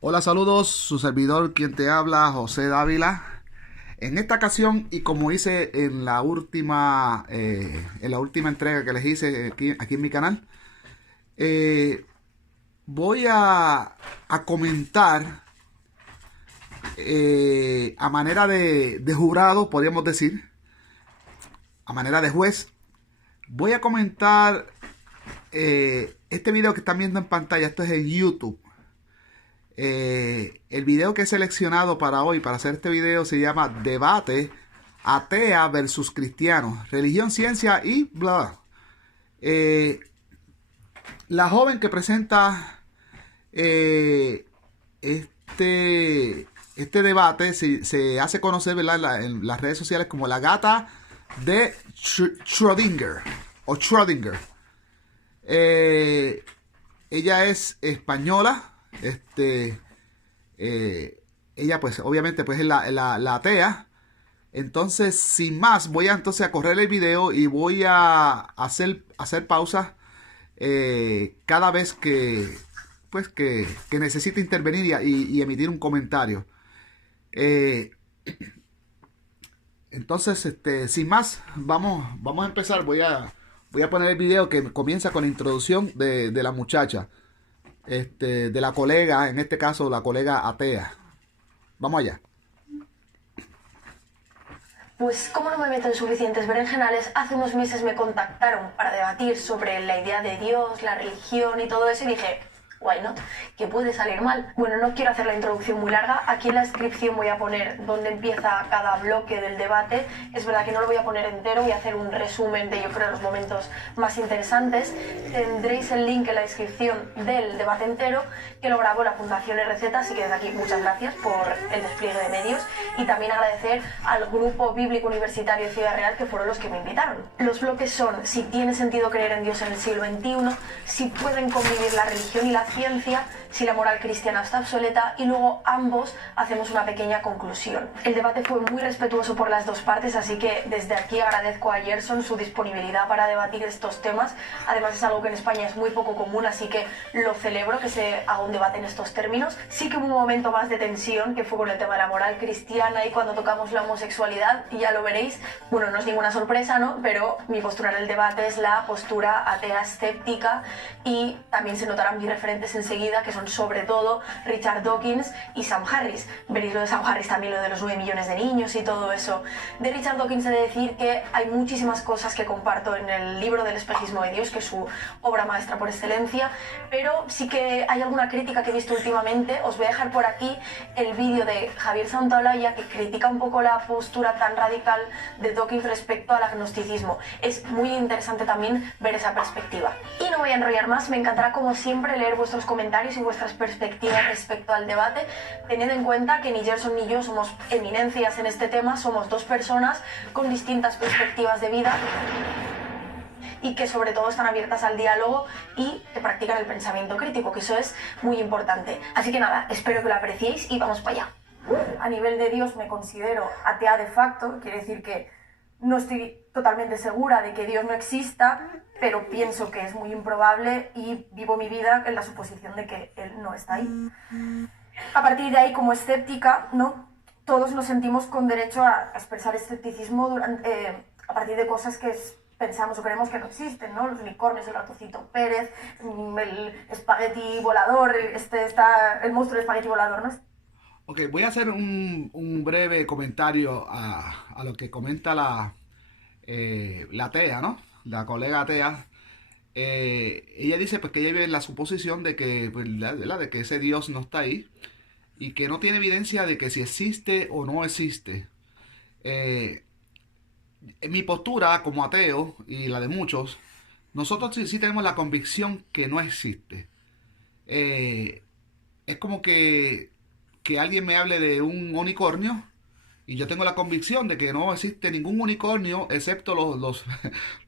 Hola, saludos, su servidor quien te habla, José Dávila. En esta ocasión, y como hice en la última entrega que les hice aquí en mi canal, eh, voy a comentar a manera de jurado, podríamos decir, a manera de juez. Voy a comentar este video que están viendo en pantalla. Esto es en YouTube. El video que he seleccionado para hoy, para hacer este video, se llama Debate Atea versus Cristiano, Religión, Ciencia y bla. Eh, la joven que presenta eh, este debate se hace conocer, ¿verdad?, en las redes sociales como la gata de Schrödinger o Schrödinger. Eh, Ella es española. Ella pues obviamente pues es la atea. Entonces, sin más, voy a entonces a correr el video y voy a hacer pausas cada vez que necesite intervenir y emitir un comentario. Eh, entonces, sin más, vamos a empezar. Voy a poner el video que comienza con la introducción de la muchacha, de la colega, en este caso la colega atea. Vamos allá. Pues como no me meto en suficientes berenjenales, hace unos meses me contactaron para debatir sobre la idea de Dios, la religión y todo eso y dije, why not, que puede salir mal. Bueno, no quiero hacer la introducción muy larga, aquí en la descripción voy a poner dónde empieza cada bloque del debate. Es verdad que no lo voy a poner entero, voy a hacer un resumen de, yo creo, los momentos más interesantes. Tendréis el link en la descripción del debate entero, que lo grabó la Fundación RZ, así que desde aquí muchas gracias por el despliegue de medios y también agradecer al Grupo Bíblico Universitario de Ciudad Real, que fueron los que me invitaron. Los bloques son si tiene sentido creer en Dios en el siglo XXI, si pueden convivir la religión y la ciencia, si la moral cristiana está obsoleta, y luego ambos hacemos una pequeña conclusión. El debate fue muy respetuoso por las dos partes, así que desde aquí agradezco a Gerson su disponibilidad para debatir estos temas. Además es algo que en España es muy poco común, así que lo celebro que se haga un debate en estos términos. Sí que hubo un momento más de tensión, que fue con el tema de la moral cristiana y cuando tocamos la homosexualidad, y ya lo veréis. Bueno, no es ninguna sorpresa, ¿no? Pero mi postura en el debate es la postura atea escéptica, y también se notarán mis referentes enseguida, que son sobre todo Richard Dawkins y Sam Harris. Veréis lo de Sam Harris también, lo de los 9 millones de niños y todo eso. De Richard Dawkins he de decir que hay muchísimas cosas que comparto en el libro del espejismo de Dios, que es su obra maestra por excelencia, pero sí que hay alguna crítica que he visto últimamente. Os voy a dejar por aquí el vídeo de Javier Santaolalla, que critica un poco la postura tan radical de Dawkins respecto al agnosticismo. Es muy interesante también ver esa perspectiva. Y no voy a enrollar más, me encantará como siempre leer vuestros comentarios y vuestras perspectivas respecto al debate, teniendo en cuenta que ni Gerson ni yo somos eminencias en este tema, somos dos personas con distintas perspectivas de vida y que sobre todo están abiertas al diálogo y que practican el pensamiento crítico, que eso es muy importante. Así que nada, espero que lo apreciéis y vamos para allá. A nivel de Dios me considero atea de facto, quiere decir que no estoy totalmente segura de que Dios no exista, pero pienso que es muy improbable y vivo mi vida en la suposición de que Él no está ahí. A partir de ahí, como escéptica, ¿no?, todos nos sentimos con derecho a expresar escepticismo a partir de cosas que pensamos o creemos que no existen, ¿no? Los unicornios, el ratoncito Pérez, el espagueti volador, el monstruo del espagueti volador, ¿no? Ok, voy a hacer un breve comentario a lo que comenta la atea, ¿no? La colega atea. Ella dice pues que ella vive en la suposición de que, pues, de que ese Dios no está ahí y que no tiene evidencia de que si existe o no existe. Eh, en mi postura como ateo y la de muchos, nosotros sí tenemos la convicción que no existe. Eh, es como que alguien me hable de un unicornio y yo tengo la convicción de que no existe ningún unicornio excepto los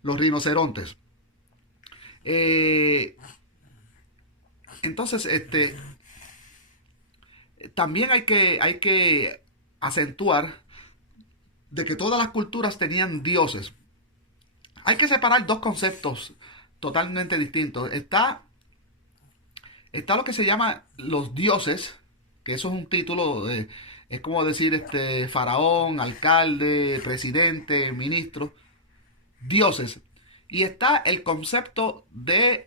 rinocerontes. Eh, entonces, también hay que acentuar de que todas las culturas tenían dioses. Hay que separar dos conceptos totalmente distintos. Está lo que se llama los dioses, que eso es un título, es como decir faraón, alcalde, presidente, ministro, dioses. Y está el concepto de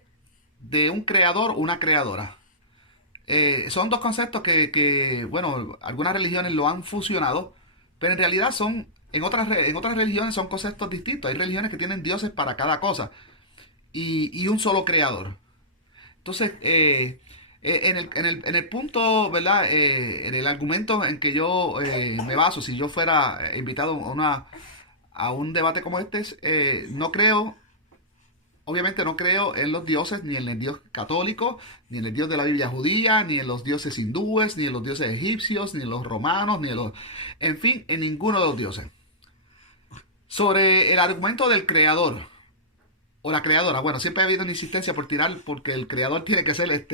un creador, una creadora. Son dos conceptos bueno, algunas religiones lo han fusionado, pero en realidad en otras religiones son conceptos distintos. Hay religiones que tienen dioses para cada cosa y un solo creador. Entonces, en el punto, ¿verdad? En el argumento en que yo me baso, si yo fuera invitado a un debate como este, no creo, obviamente no creo en los dioses, ni en el dios católico, ni en el dios de la Biblia judía, ni en los dioses hindúes, ni en los dioses egipcios, ni en los romanos, ni en los... En fin, en ninguno de los dioses. Sobre el argumento del creador o la creadora, bueno, siempre ha habido una insistencia por tirar porque el creador tiene que ser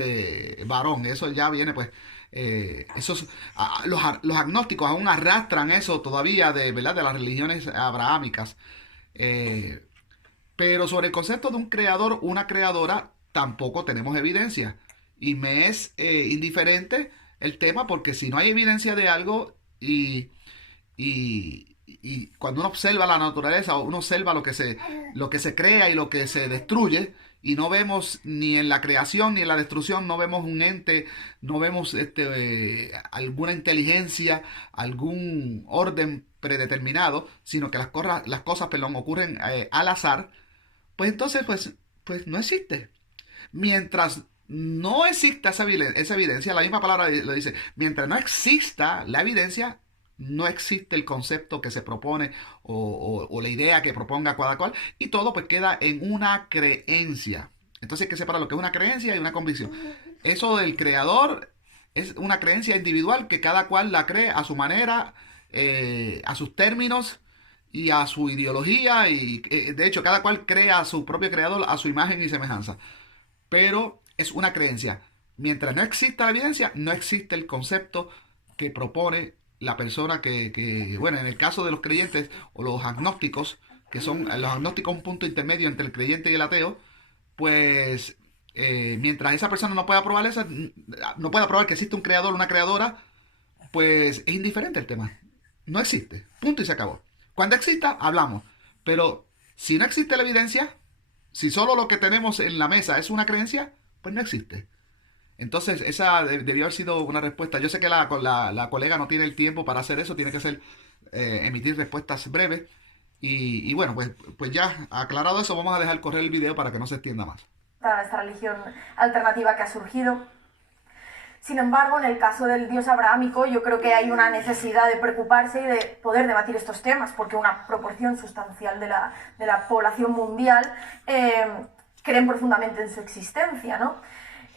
varón. Eso ya viene, pues, los agnósticos aún arrastran eso todavía ¿verdad? De las religiones abrahámicas. Eh, pero sobre el concepto de un creador, una creadora, tampoco tenemos evidencia. Y me es indiferente el tema porque si no hay evidencia de algo y cuando uno observa la naturaleza, uno observa lo que se crea y lo que se destruye, y no vemos ni en la creación ni en la destrucción, no vemos un ente, no vemos alguna inteligencia, algún orden predeterminado, sino que las cosas perdón, ocurren al azar, pues entonces pues no existe. Mientras no exista esa evidencia, la misma palabra lo dice, mientras no exista la evidencia, no existe el concepto que se propone o la idea que proponga cada cual, y todo pues queda en una creencia. Entonces hay que separar lo que es una creencia y una convicción. Eso del creador es una creencia individual que cada cual la cree a su manera, a sus términos y a su ideología, y de hecho cada cual crea a su propio creador a su imagen y semejanza, pero es una creencia. Mientras no exista la evidencia, no existe el concepto que propone la persona bueno, en el caso de los creyentes o los agnósticos, que son los agnósticos un punto intermedio entre el creyente y el ateo, pues mientras esa persona no pueda probar no pueda probar que existe un creador o una creadora, pues es indiferente el tema. No existe. Punto y se acabó. Cuando exista, hablamos. Pero si no existe la evidencia, si solo lo que tenemos en la mesa es una creencia, pues no existe. Entonces, esa debió haber sido una respuesta. Yo sé que la colega no tiene el tiempo para hacer eso, tiene que emitir respuestas breves. Y bueno, pues ya aclarado eso, vamos a dejar correr el video para que no se extienda más. Esta religión alternativa que ha surgido. Sin embargo, en el caso del dios abrahámico, yo creo que hay una necesidad de preocuparse y de poder debatir estos temas, porque una proporción sustancial de la población mundial creen profundamente en su existencia, ¿no?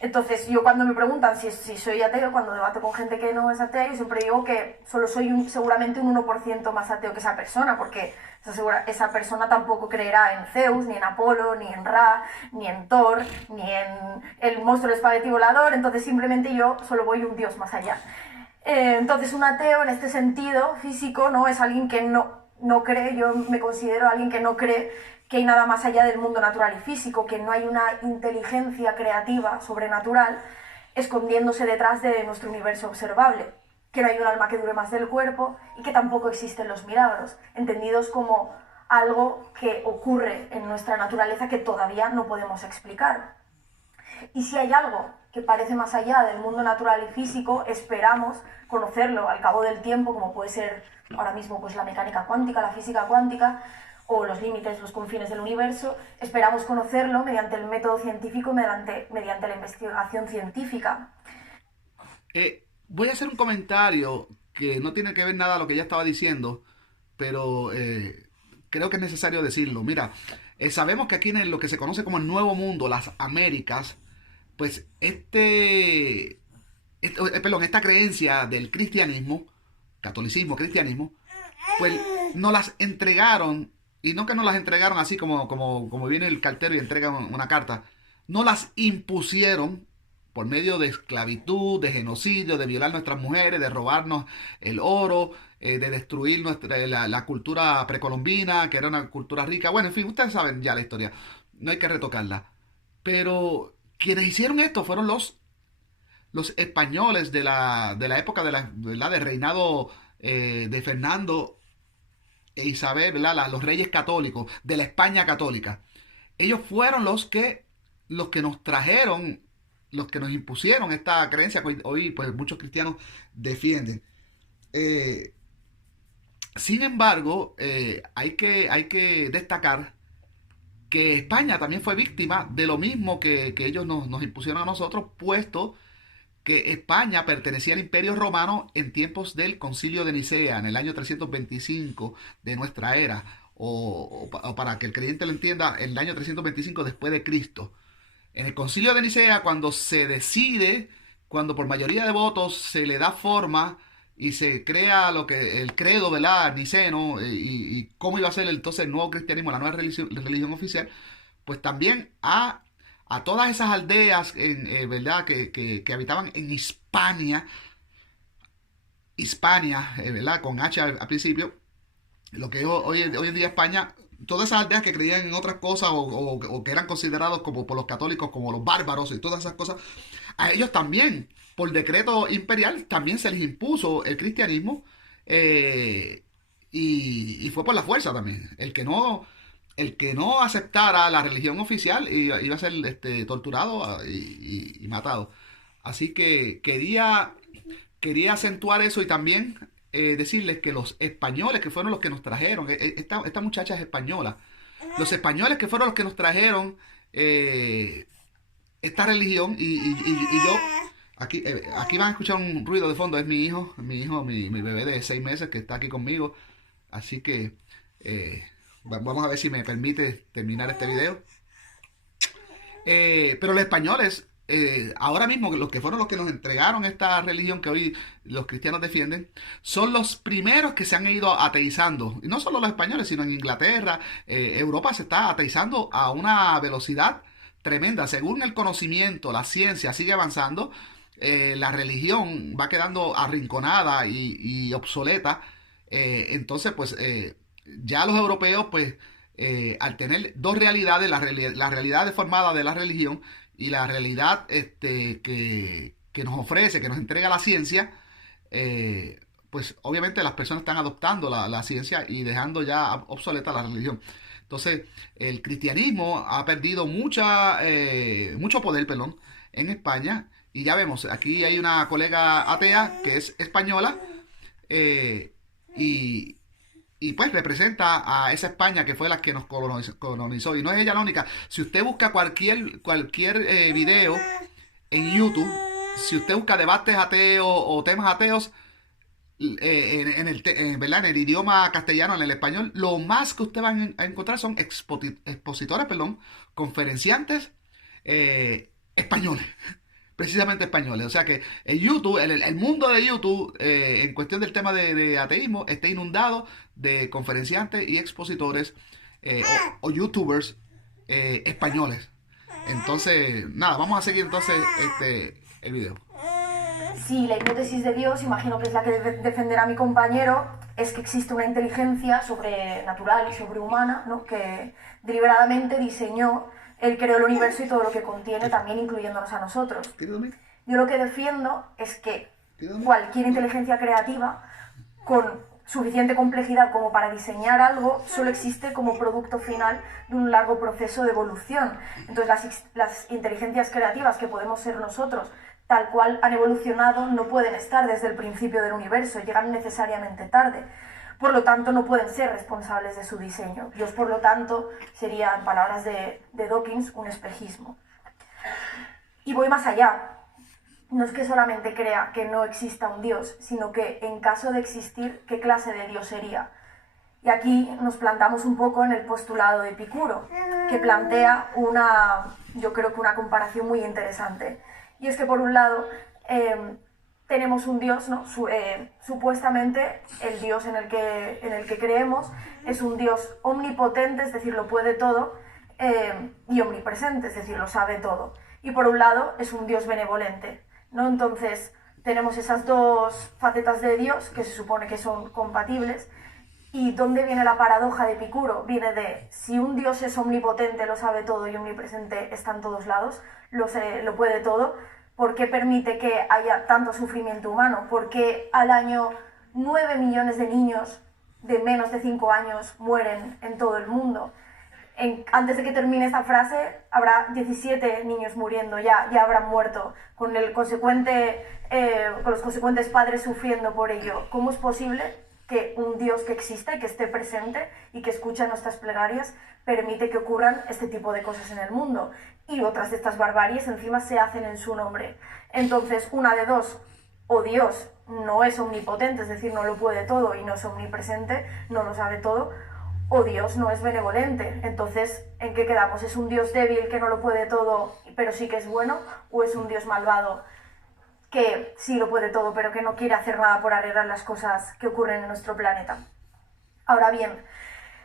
Entonces, yo cuando me preguntan si soy ateo, cuando debato con gente que no es ateo, yo siempre digo que solo soy seguramente un 1% más ateo que esa persona, porque esa persona tampoco creerá en Zeus, ni en Apolo, ni en Ra, ni en Thor, ni en el monstruo del espagueti volador, entonces simplemente yo solo voy un dios más allá. Entonces, un ateo en este sentido físico, ¿no? Es alguien que no cree, yo me considero alguien que no cree que hay nada más allá del mundo natural y físico, que no hay una inteligencia creativa sobrenatural escondiéndose detrás de nuestro universo observable, que no hay un alma que dure más del cuerpo y que tampoco existen los milagros, entendidos como algo que ocurre en nuestra naturaleza que todavía no podemos explicar. Y si hay algo que parece más allá del mundo natural y físico, esperamos conocerlo al cabo del tiempo, como puede ser ahora mismo pues, la mecánica cuántica, la física cuántica, o los límites, los confines del universo, esperamos conocerlo mediante el método científico, mediante la investigación científica. Voy a hacer un comentario que no tiene que ver nada a lo que ya estaba diciendo, pero creo que es necesario decirlo. Mira, sabemos que aquí en lo que se conoce como el Nuevo Mundo, las Américas, pues esta creencia del cristianismo, catolicismo, cristianismo, pues nos las entregaron. Y no que nos las entregaron así como viene el cartero y entrega una carta. No las impusieron por medio de esclavitud, de genocidio, de violar nuestras mujeres, de robarnos el oro, de destruir la cultura precolombina, que era una cultura rica. Bueno, en fin, ustedes saben ya la historia. No hay que retocarla. Pero quienes hicieron esto fueron los españoles de la época ¿verdad? Del reinado de Fernando e Isabel, ¿verdad? Los reyes católicos, de la España católica. Ellos fueron los que nos trajeron, los que nos impusieron esta creencia que hoy pues, muchos cristianos defienden. Eh, Sin embargo, hay que destacar que España también fue víctima de lo mismo que ellos nos impusieron a nosotros, puesto que España pertenecía al Imperio Romano en tiempos del Concilio de Nicea, en el año 325 de nuestra era, o para que el creyente lo entienda, en el año 325 después de Cristo. En el Concilio de Nicea, cuando se decide, cuando por mayoría de votos se le da forma y se crea lo que el credo, ¿verdad? Niceno, y cómo iba a ser entonces el nuevo cristianismo, la nueva religión oficial, pues también a todas esas aldeas, ¿verdad? Que habitaban en Hispania, ¿verdad? Con H al principio, lo que es hoy en día España, todas esas aldeas que creían en otras cosas o que eran considerados como por los católicos como los bárbaros y todas esas cosas, a ellos también, por decreto imperial, también se les impuso el cristianismo eh, y fue por la fuerza también. El que no aceptara la religión oficial iba a ser torturado y matado. Así que quería acentuar eso y también decirles que los españoles que fueron los que nos trajeron, esta muchacha es española, los españoles que fueron los que nos trajeron eh, esta religión y yo, aquí van a escuchar un ruido de fondo, es mi bebé de 6 meses que está aquí conmigo, así que vamos a ver si me permite terminar este video. Pero los españoles, ahora mismo, los que fueron los que nos entregaron esta religión que hoy los cristianos defienden, son los primeros que se han ido ateizando. Y no solo los españoles, sino en Inglaterra, Europa se está ateizando a una velocidad tremenda. Según el conocimiento, la ciencia sigue avanzando, la religión va quedando arrinconada y obsoleta. Entonces, pues, ya los europeos, pues, al tener dos realidades, la realidad deformada de la religión y la realidad que nos ofrece, que nos entrega la ciencia, pues obviamente las personas están adoptando la ciencia y dejando ya obsoleta la religión. Entonces, el cristianismo ha perdido mucho poder, perdón, en España. Y ya vemos, aquí hay una colega atea que es española eh, y, y pues representa a esa España que fue la que nos colonizó. Y no es ella la única. Si usted busca cualquier video en YouTube, si usted busca debates ateos o temas ateos, ¿verdad? En el idioma castellano, en el español, lo más que usted va a encontrar son expositores, perdón, conferenciantes españoles, precisamente españoles. O sea que el YouTube, el mundo de YouTube, en cuestión del tema de ateísmo, está inundado de conferenciantes y expositores o YouTubers españoles. Entonces, nada, vamos a seguir entonces el video. Si la hipótesis de Dios, imagino que es la que defenderá mi compañero, es que existe una inteligencia sobrenatural y sobrehumana, ¿no? Que deliberadamente diseñó, él creó el universo y todo lo que contiene, también incluyéndonos a nosotros. Yo lo que defiendo es que cualquier inteligencia creativa con suficiente complejidad como para diseñar algo solo existe como producto final de un largo proceso de evolución. Entonces las inteligencias creativas que podemos ser nosotros, tal cual han evolucionado, no pueden estar desde el principio del universo, llegan necesariamente tarde. Por lo tanto, no pueden ser responsables de su diseño. Dios, por lo tanto, sería, en palabras de Dawkins, un espejismo. Y voy más allá. No es que solamente crea que no exista un Dios, sino que, en caso de existir, ¿qué clase de Dios sería? Y aquí nos plantamos un poco en el postulado de Epicuro, que plantea yo creo que una comparación muy interesante. Y es que, por un lado, tenemos un Dios, ¿no? Supuestamente el Dios en el que creemos es un Dios omnipotente, es decir, lo puede todo, y omnipresente, es decir, lo sabe todo. Y por un lado es un Dios benevolente, ¿no? Entonces tenemos esas dos facetas de Dios que se supone que son compatibles. ¿Y dónde viene la paradoja de Epicuro? Viene de, si un Dios es omnipotente, lo sabe todo y omnipresente, está en todos lados, lo puede todo, ¿Por qué permite que haya tanto sufrimiento humano? ¿Por qué al año 9 millones de niños de menos de 5 años mueren en todo el mundo? Antes de que termine esta frase, habrá 17 niños muriendo, ya habrán muerto, con los consecuentes padres sufriendo por ello. ¿Cómo es posible que un Dios que exista y que esté presente y que escucha nuestras plegarias permite que ocurran este tipo de cosas en el mundo? Y otras de estas barbaries encima se hacen en su nombre. Entonces, una de dos: o Dios no es omnipotente, es decir, no lo puede todo y no es omnipresente, no lo sabe todo, o Dios no es benevolente. Entonces, ¿en qué quedamos? ¿Es un Dios débil que no lo puede todo pero sí que es bueno? ¿O es un Dios malvado que sí lo puede todo pero que no quiere hacer nada por arreglar las cosas que ocurren en nuestro planeta? Ahora bien,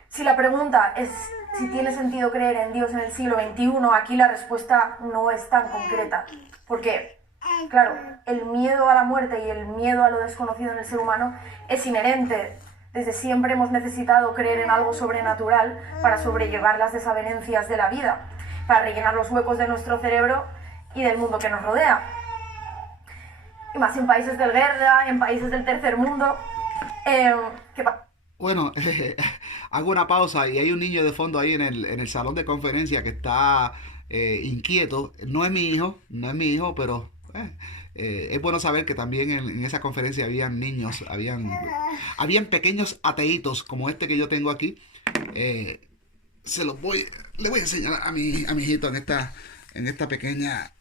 si la pregunta es si tiene sentido creer en Dios en el siglo XXI, aquí la respuesta no es tan concreta, porque, claro, el miedo a la muerte y el miedo a lo desconocido en el ser humano es inherente. Desde siempre hemos necesitado creer en algo sobrenatural para sobrellevar las desavenencias de la vida, para rellenar los huecos de nuestro cerebro y del mundo que nos rodea. Y más en países del guerra, en países del tercer mundo. Bueno, hago una pausa y hay un niño de fondo ahí en el salón de conferencia que está inquieto. No es mi hijo, no es mi hijo, pero es bueno saber que también en esa conferencia habían niños, habían pequeños ateitos como este que yo tengo aquí. Le voy a enseñar a mi hijito en esta pequeña.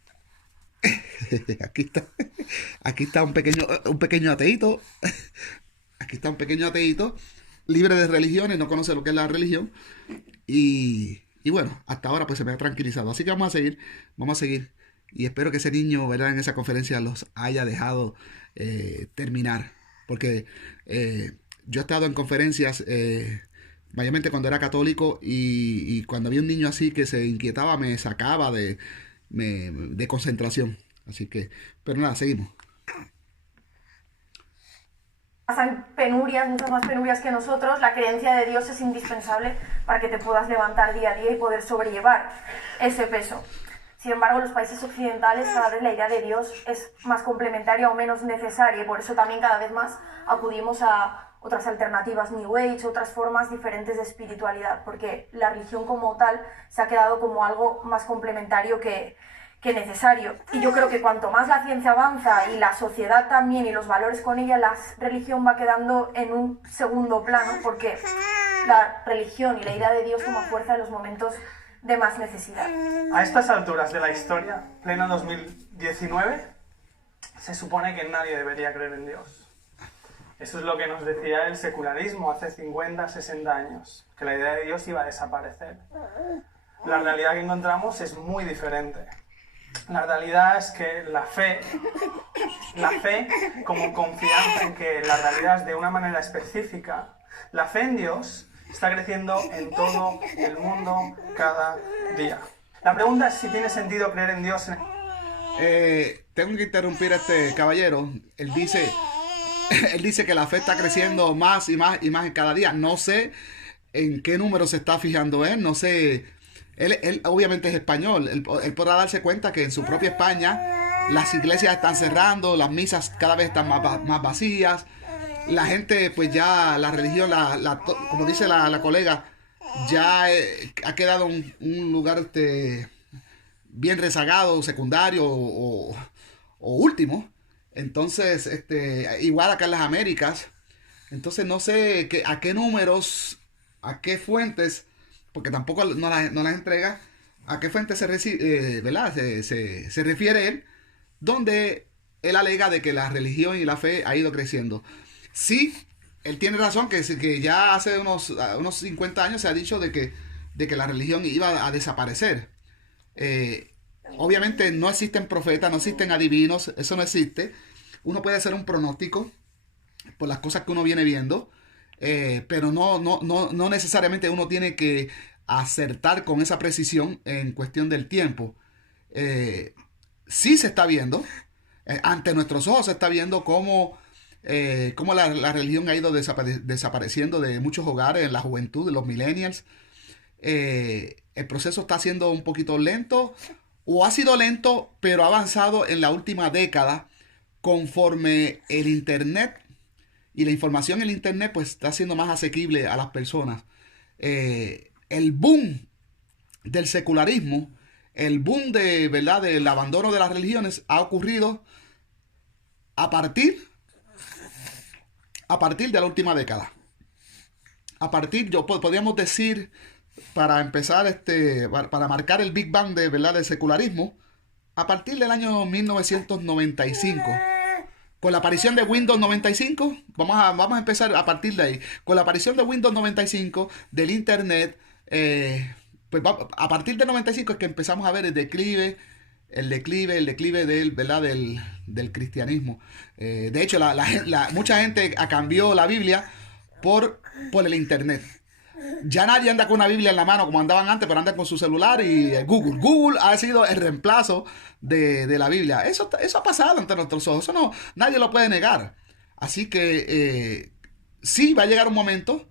Aquí está un pequeño ateíto. Aquí está un pequeño ateíto, libre de religiones, no conoce lo que es la religión. Y bueno, hasta ahora pues se me ha tranquilizado. Así que vamos a seguir. Y espero que ese niño, ¿verdad?, en esa conferencia los haya dejado terminar. Porque yo he estado en conferencias, mayormente cuando era católico, y cuando había un niño así que se inquietaba, me sacaba de concentración. Así que, pero nada, seguimos. Pasan penurias, muchas más penurias que nosotros. La creencia de Dios es indispensable para que te puedas levantar día a día y poder sobrellevar ese peso. Sin embargo, en los países occidentales cada vez la idea de Dios es más complementaria o menos necesaria, y por eso también cada vez más acudimos a otras alternativas New Age, otras formas diferentes de espiritualidad, porque la religión como tal se ha quedado como algo más complementario que necesario. Y yo creo que cuanto más la ciencia avanza y la sociedad también y los valores con ella, la religión va quedando en un segundo plano, porque la religión y la idea de Dios toma fuerza en los momentos de más necesidad. A estas alturas de la historia, pleno 2019, se supone que nadie debería creer en Dios. Eso es lo que nos decía el secularismo hace 50, 60 años, que la idea de Dios iba a desaparecer. La realidad que encontramos es muy diferente. La realidad es que la fe como confianza en que la realidad es de una manera específica, la fe en Dios está creciendo en todo el mundo cada día. La pregunta es si tiene sentido creer en Dios. Tengo que interrumpir a este caballero. Él dice que la fe está creciendo más y más y más en cada día. No sé en qué número se está fijando él, no sé. Él obviamente es español. Él podrá darse cuenta que en su propia España las iglesias están cerrando, las misas cada vez están más vacías. La gente, pues ya la religión, como dice la colega, ya ha quedado un lugar bien rezagado, secundario o último. Entonces, igual acá en las Américas. Entonces no sé a qué números, a qué fuentes, porque tampoco no las entrega, a qué fuentes ¿verdad? se refiere él, donde él alega de que la religión y la fe ha ido creciendo. Sí, él tiene razón, que ya hace unos 50 años se ha dicho de que la religión iba a desaparecer. Obviamente no existen profetas, no existen adivinos, eso no existe. Uno puede hacer un pronóstico por las cosas que uno viene viendo, pero no necesariamente uno tiene que acertar con esa precisión en cuestión del tiempo. Sí se está viendo, ante nuestros ojos se está viendo cómo la religión ha ido desapareciendo de muchos hogares, en la juventud, de los millennials. El proceso está siendo un poquito lento o ha sido lento, pero ha avanzado en la última década conforme el Internet y la información en el Internet pues está siendo más asequible a las personas. El boom del secularismo, el boom de, ¿verdad?, del abandono de las religiones ha ocurrido a partir de la última década. Podríamos decir, para empezar, para marcar el Big Bang de, ¿verdad?, del secularismo, a partir del año 1995. Con la aparición de Windows 95, vamos a empezar a partir de ahí. Con la aparición de Windows 95, del Internet, pues a partir del 95 es que empezamos a ver el declive del, ¿verdad?, del cristianismo. De hecho, mucha gente cambió la Biblia por el Internet. Ya nadie anda con una Biblia en la mano como andaban antes, pero andan con su celular y Google. Google ha sido el reemplazo de la Biblia. Eso ha pasado ante nuestros ojos. Eso nadie lo puede negar. Así que sí, va a llegar un momento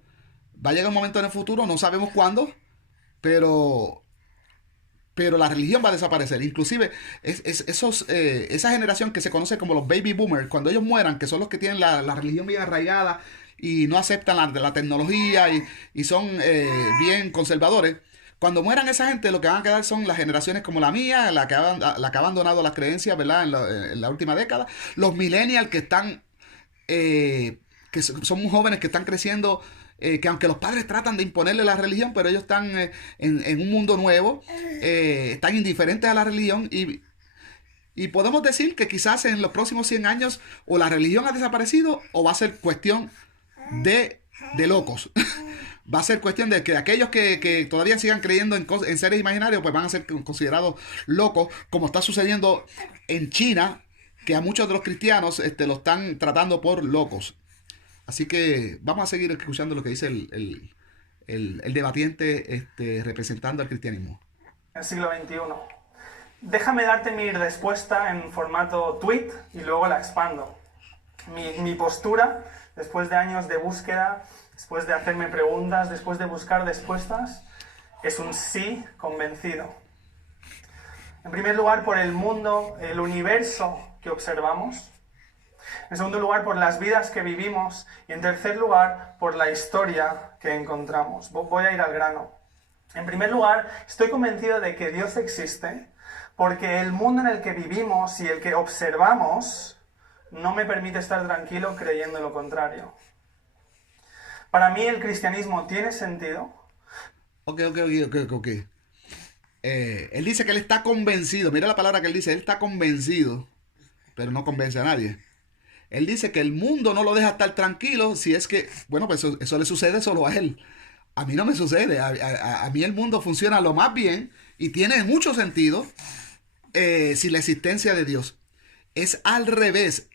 en el futuro, no sabemos cuándo, pero la religión va a desaparecer. Inclusive esa generación que se conoce como los baby boomers, cuando ellos mueran, que son los que tienen la religión bien arraigada y no aceptan la tecnología y son bien conservadores. Cuando mueran esa gente, lo que van a quedar son las generaciones como la mía, la que ha abandonado las creencias, ¿verdad?, en la última década. Los millennials que están, son muy jóvenes que están creciendo, que aunque los padres tratan de imponerle la religión, pero ellos están en un mundo nuevo, están indiferentes a la religión y podemos decir que quizás en los próximos 100 años o la religión ha desaparecido o va a ser cuestión de locos. Va a ser cuestión de que aquellos que todavía sigan creyendo en seres imaginarios pues van a ser considerados locos, como está sucediendo en China, que a muchos de los cristianos lo están tratando por locos. Así que vamos a seguir escuchando lo que dice el debatiente representando al cristianismo. El siglo XXI. Déjame darte mi respuesta en formato tweet y luego la expando. Mi postura, después de años de búsqueda, después de hacerme preguntas, después de buscar respuestas, es un sí convencido. En primer lugar, por el mundo, el universo que observamos. En segundo lugar, por las vidas que vivimos. Y en tercer lugar, por la historia que encontramos. Voy a ir al grano. En primer lugar, estoy convencido de que Dios existe porque el mundo en el que vivimos y el que observamos no me permite estar tranquilo creyendo lo contrario. Para mí el cristianismo tiene sentido. Ok. Él dice que él está convencido. Mira la palabra que él dice. Él está convencido, pero no convence a nadie. Él dice que el mundo no lo deja estar tranquilo si es que, bueno, pues eso le sucede solo a él. A mí no me sucede. A mí el mundo funciona lo más bien y tiene mucho sentido sin la existencia de Dios. Es al revés.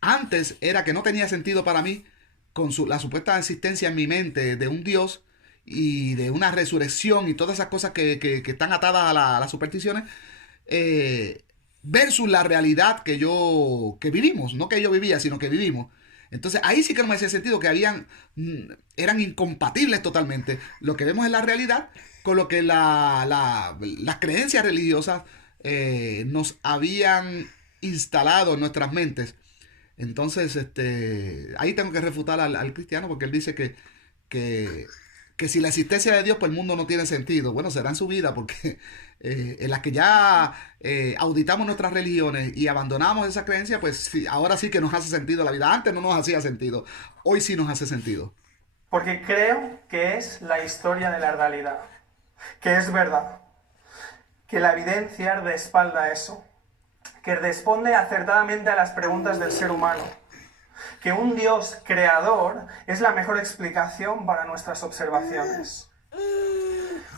Antes era que no tenía sentido para mí con la supuesta existencia en mi mente de un Dios y de una resurrección y todas esas cosas que están atadas a las supersticiones, versus la realidad que vivimos, no que yo vivía, sino que vivimos. Entonces ahí sí que no me hacía sentido que eran incompatibles totalmente lo que vemos en la realidad con lo que las creencias religiosas nos habían instalado en nuestras mentes. Entonces, ahí tengo que refutar al cristiano porque él dice que si la existencia de Dios, pues el mundo no tiene sentido. Bueno, será en su vida porque en las que ya auditamos nuestras religiones y abandonamos esa creencia, pues sí, ahora sí que nos hace sentido la vida. Antes no nos hacía sentido, hoy sí nos hace sentido. Porque creo que es la historia de la realidad, que es verdad, que la evidencia respalda eso, que responde acertadamente a las preguntas del ser humano, que un Dios creador es la mejor explicación para nuestras observaciones.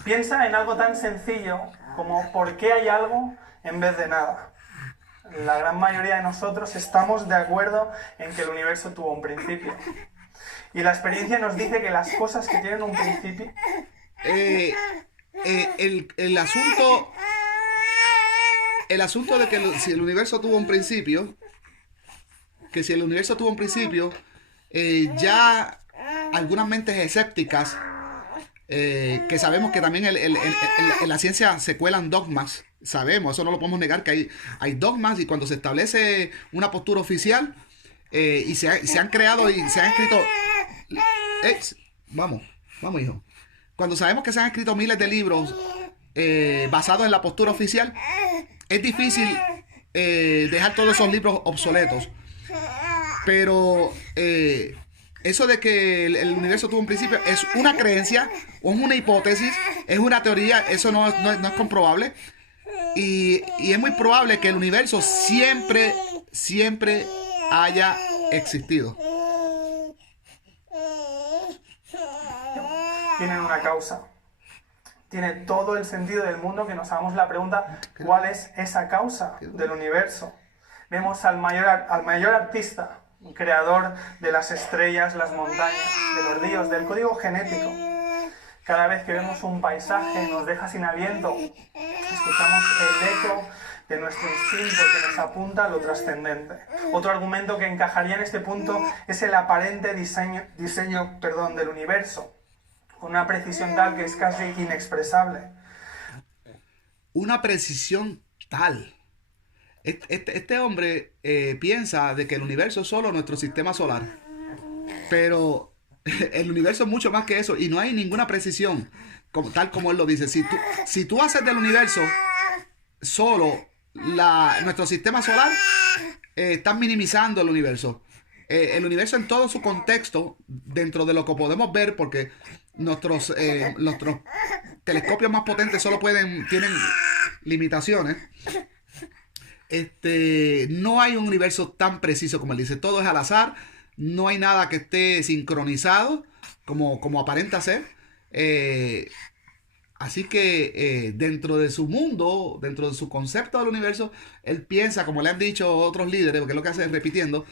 Piensa en algo tan sencillo como ¿por qué hay algo en vez de nada? La gran mayoría de nosotros estamos de acuerdo en que el universo tuvo un principio. Y la experiencia nos dice que las cosas que tienen un principio... El asunto de que si el universo tuvo un principio, ya algunas mentes escépticas que sabemos que también en la ciencia se cuelan dogmas, sabemos, eso no lo podemos negar, que hay dogmas y cuando se establece una postura oficial y se han creado y se han escrito... vamos, vamos hijo. Cuando sabemos que se han escrito miles de libros basados en la postura oficial, es difícil dejar todos esos libros obsoletos. Pero eso de que el universo tuvo un principio es una creencia, o es una hipótesis, es una teoría, eso no es comprobable. Y es muy probable que el universo siempre haya existido. Tienen una causa. Tiene todo el sentido del mundo que nos hagamos la pregunta, ¿cuál es esa causa del universo? Vemos al mayor artista, un creador de las estrellas, las montañas, de los ríos, del código genético. Cada vez que vemos un paisaje nos deja sin aliento. Escuchamos el eco de nuestro instinto que nos apunta a lo trascendente. Otro argumento que encajaría en este punto es el aparente diseño del universo, con una precisión tal que es casi inexpresable. Una precisión tal. Este hombre piensa de que el universo es solo nuestro sistema solar. Pero el universo es mucho más que eso y no hay ninguna precisión, tal como él lo dice. Si tú haces del universo solo nuestro sistema solar, estás minimizando el universo. El universo en todo su contexto, dentro de lo que podemos ver, porque nuestros telescopios más potentes solo tienen limitaciones. No hay un universo tan preciso como él dice. Todo es al azar. No hay nada que esté sincronizado como aparenta ser. Así que dentro de su mundo, dentro de su concepto del universo, él piensa, como le han dicho otros líderes, porque es lo que hace es repitiendo,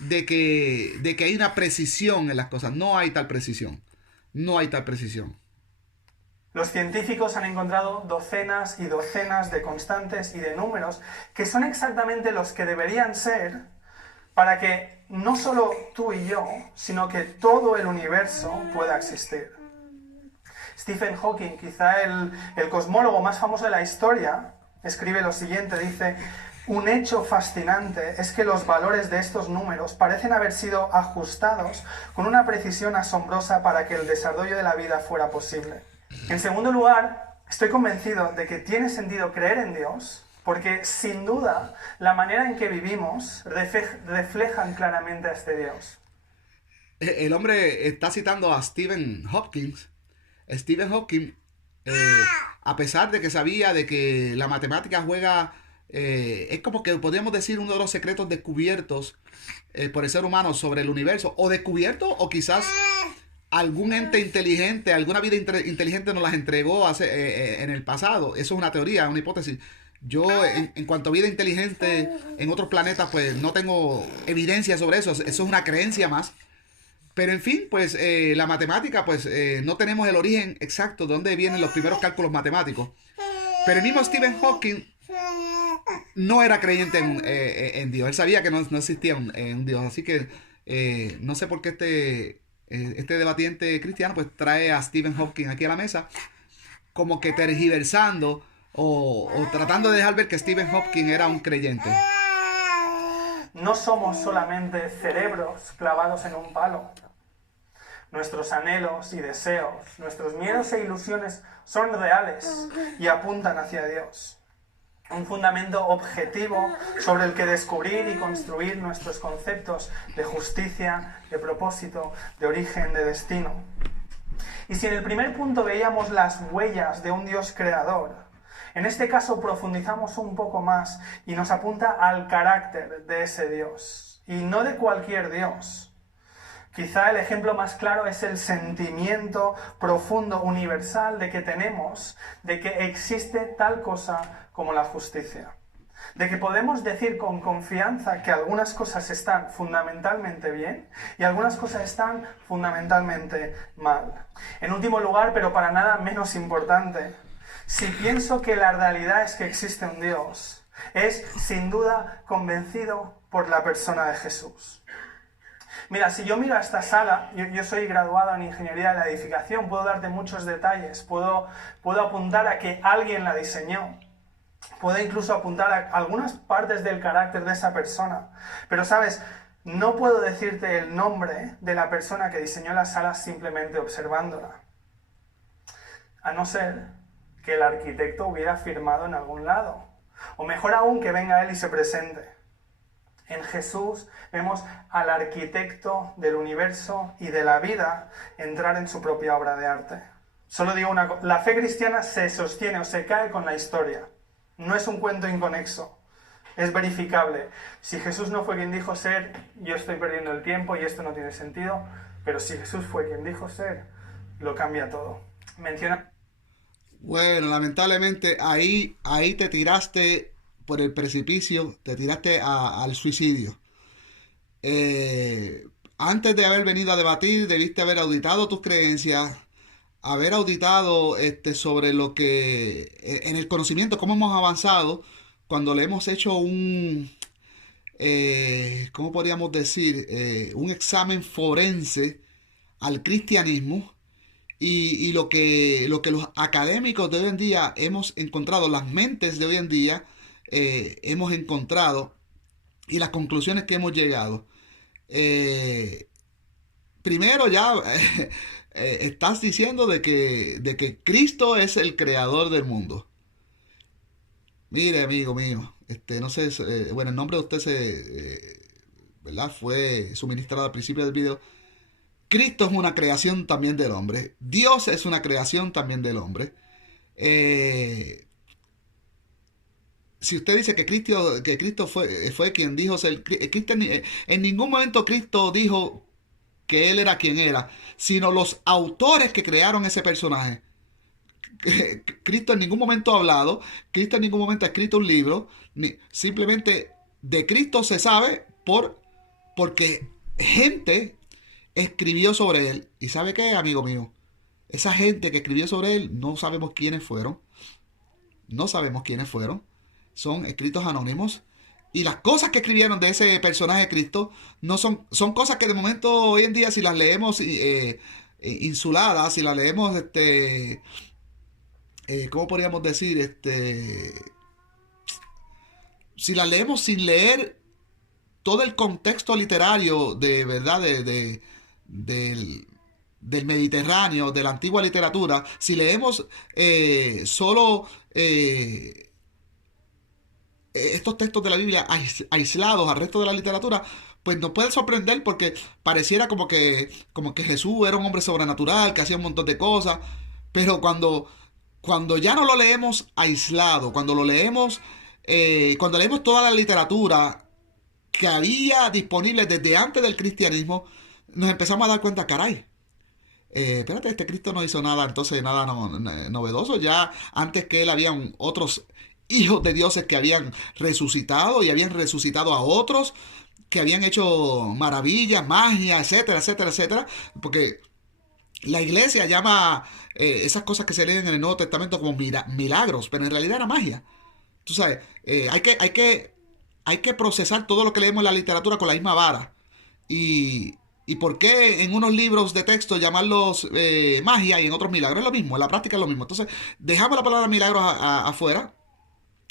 de que hay una precisión en las cosas. No hay tal precisión. No hay tal precisión. Los científicos han encontrado docenas y docenas de constantes y de números que son exactamente los que deberían ser para que no solo tú y yo, sino que todo el universo pueda existir. Stephen Hawking, quizá el cosmólogo más famoso de la historia, escribe lo siguiente, dice: un hecho fascinante es que los valores de estos números parecen haber sido ajustados con una precisión asombrosa para que el desarrollo de la vida fuera posible. En segundo lugar, estoy convencido de que tiene sentido creer en Dios, porque sin duda la manera en que vivimos reflejan claramente a este Dios. El hombre está citando a Stephen Hawking. Stephen Hawking, a pesar de que sabía de que la matemática juega, es como que podríamos decir uno de los secretos descubiertos por el ser humano sobre el universo, o descubierto, o quizás algún ente inteligente, alguna vida inteligente nos las entregó en el pasado. Eso es una teoría, una hipótesis. Yo, en cuanto a vida inteligente en otros planetas, pues no tengo evidencia sobre eso. Eso es una creencia más. Pero en fin, pues la matemática, pues no tenemos el origen exacto de dónde vienen los primeros cálculos matemáticos. Pero el mismo Stephen Hawking no era creyente en Dios. Él sabía que no existía un Dios. Así que no sé por qué este debatiente cristiano pues trae a Stephen Hawking aquí a la mesa, como que tergiversando o tratando de dejar ver que Stephen Hawking era un creyente. No somos solamente cerebros clavados en un palo. Nuestros anhelos y deseos, nuestros miedos e ilusiones son reales y apuntan hacia Dios. Un fundamento objetivo sobre el que descubrir y construir nuestros conceptos de justicia, de propósito, de origen, de destino. Y si en el primer punto veíamos las huellas de un Dios creador, en este caso profundizamos un poco más y nos apunta al carácter de ese Dios, y no de cualquier Dios. Quizá el ejemplo más claro es el sentimiento profundo, universal, de que tenemos, de que existe tal cosa como la justicia. De que podemos decir con confianza que algunas cosas están fundamentalmente bien y algunas cosas están fundamentalmente mal. En último lugar, pero para nada menos importante, si pienso que la realidad es que existe un Dios, es sin duda convencido por la persona de Jesús. Mira, si yo miro a esta sala, yo soy graduado en Ingeniería de la Edificación, puedo darte muchos detalles, puedo apuntar a que alguien la diseñó, puedo incluso apuntar a algunas partes del carácter de esa persona, pero sabes, no puedo decirte el nombre de la persona que diseñó la sala simplemente observándola, a no ser que el arquitecto hubiera firmado en algún lado, o mejor aún que venga él y se presente. En Jesús vemos al arquitecto del universo y de la vida entrar en su propia obra de arte. Solo digo una cosa, la fe cristiana se sostiene o se cae con la historia. No es un cuento inconexo, es verificable. Si Jesús no fue quien dijo ser, yo estoy perdiendo el tiempo y esto no tiene sentido, pero si Jesús fue quien dijo ser, lo cambia todo. Menciona... Bueno, lamentablemente ahí te tiraste por el precipicio, te tiraste al suicidio. Antes de haber venido a debatir, debiste haber auditado tus creencias, haber auditado sobre lo que, en el conocimiento, cómo hemos avanzado, cuando le hemos hecho ¿cómo podríamos decir? Un examen forense al cristianismo. Y lo que los académicos de hoy en día hemos encontrado, las mentes de hoy en día hemos encontrado y las conclusiones que hemos llegado. Primero ya estás diciendo de que Cristo es el creador del mundo. Mire, amigo mío, no sé, bueno, el nombre de usted ¿verdad? Fue suministrado al principio del video. Cristo es una creación también del hombre. Dios es una creación también del hombre. Si usted dice que Cristo fue quien dijo ser, Cristo, en ningún momento Cristo dijo que Él era quien era, sino los autores que crearon ese personaje. Cristo en ningún momento ha hablado, Cristo en ningún momento ha escrito un libro, simplemente de Cristo se sabe porque gente escribió sobre él. ¿Y sabe qué, amigo mío? Esa gente que escribió sobre él, no sabemos quiénes fueron. No sabemos quiénes fueron. Son escritos anónimos. Y las cosas que escribieron de ese personaje de Cristo no son cosas que de momento hoy en día, si las leemos insuladas, si las leemos, ¿cómo podríamos decir? Si las leemos sin leer todo el contexto literario de verdad del Mediterráneo, de la antigua literatura, si leemos solo estos textos de la Biblia aislados al resto de la literatura, pues nos puede sorprender porque pareciera como que Jesús era un hombre sobrenatural, que hacía un montón de cosas, pero cuando ya no lo leemos aislado, cuando leemos toda la literatura que había disponible desde antes del cristianismo, nos empezamos a dar cuenta, caray, espérate, este Cristo no hizo nada, entonces nada novedoso. Ya antes que él habían otros hijos de dioses que habían resucitado y habían resucitado a otros que habían hecho maravillas, magia, etcétera, etcétera, etcétera. Porque la iglesia llama esas cosas que se leen en el Nuevo Testamento como milagros, pero en realidad era magia. Tú sabes, hay que procesar todo lo que leemos en la literatura con la misma vara. ¿Y por qué en unos libros de texto llamarlos magia y en otros milagros? Es lo mismo, en la práctica es lo mismo. Entonces, dejamos la palabra milagros afuera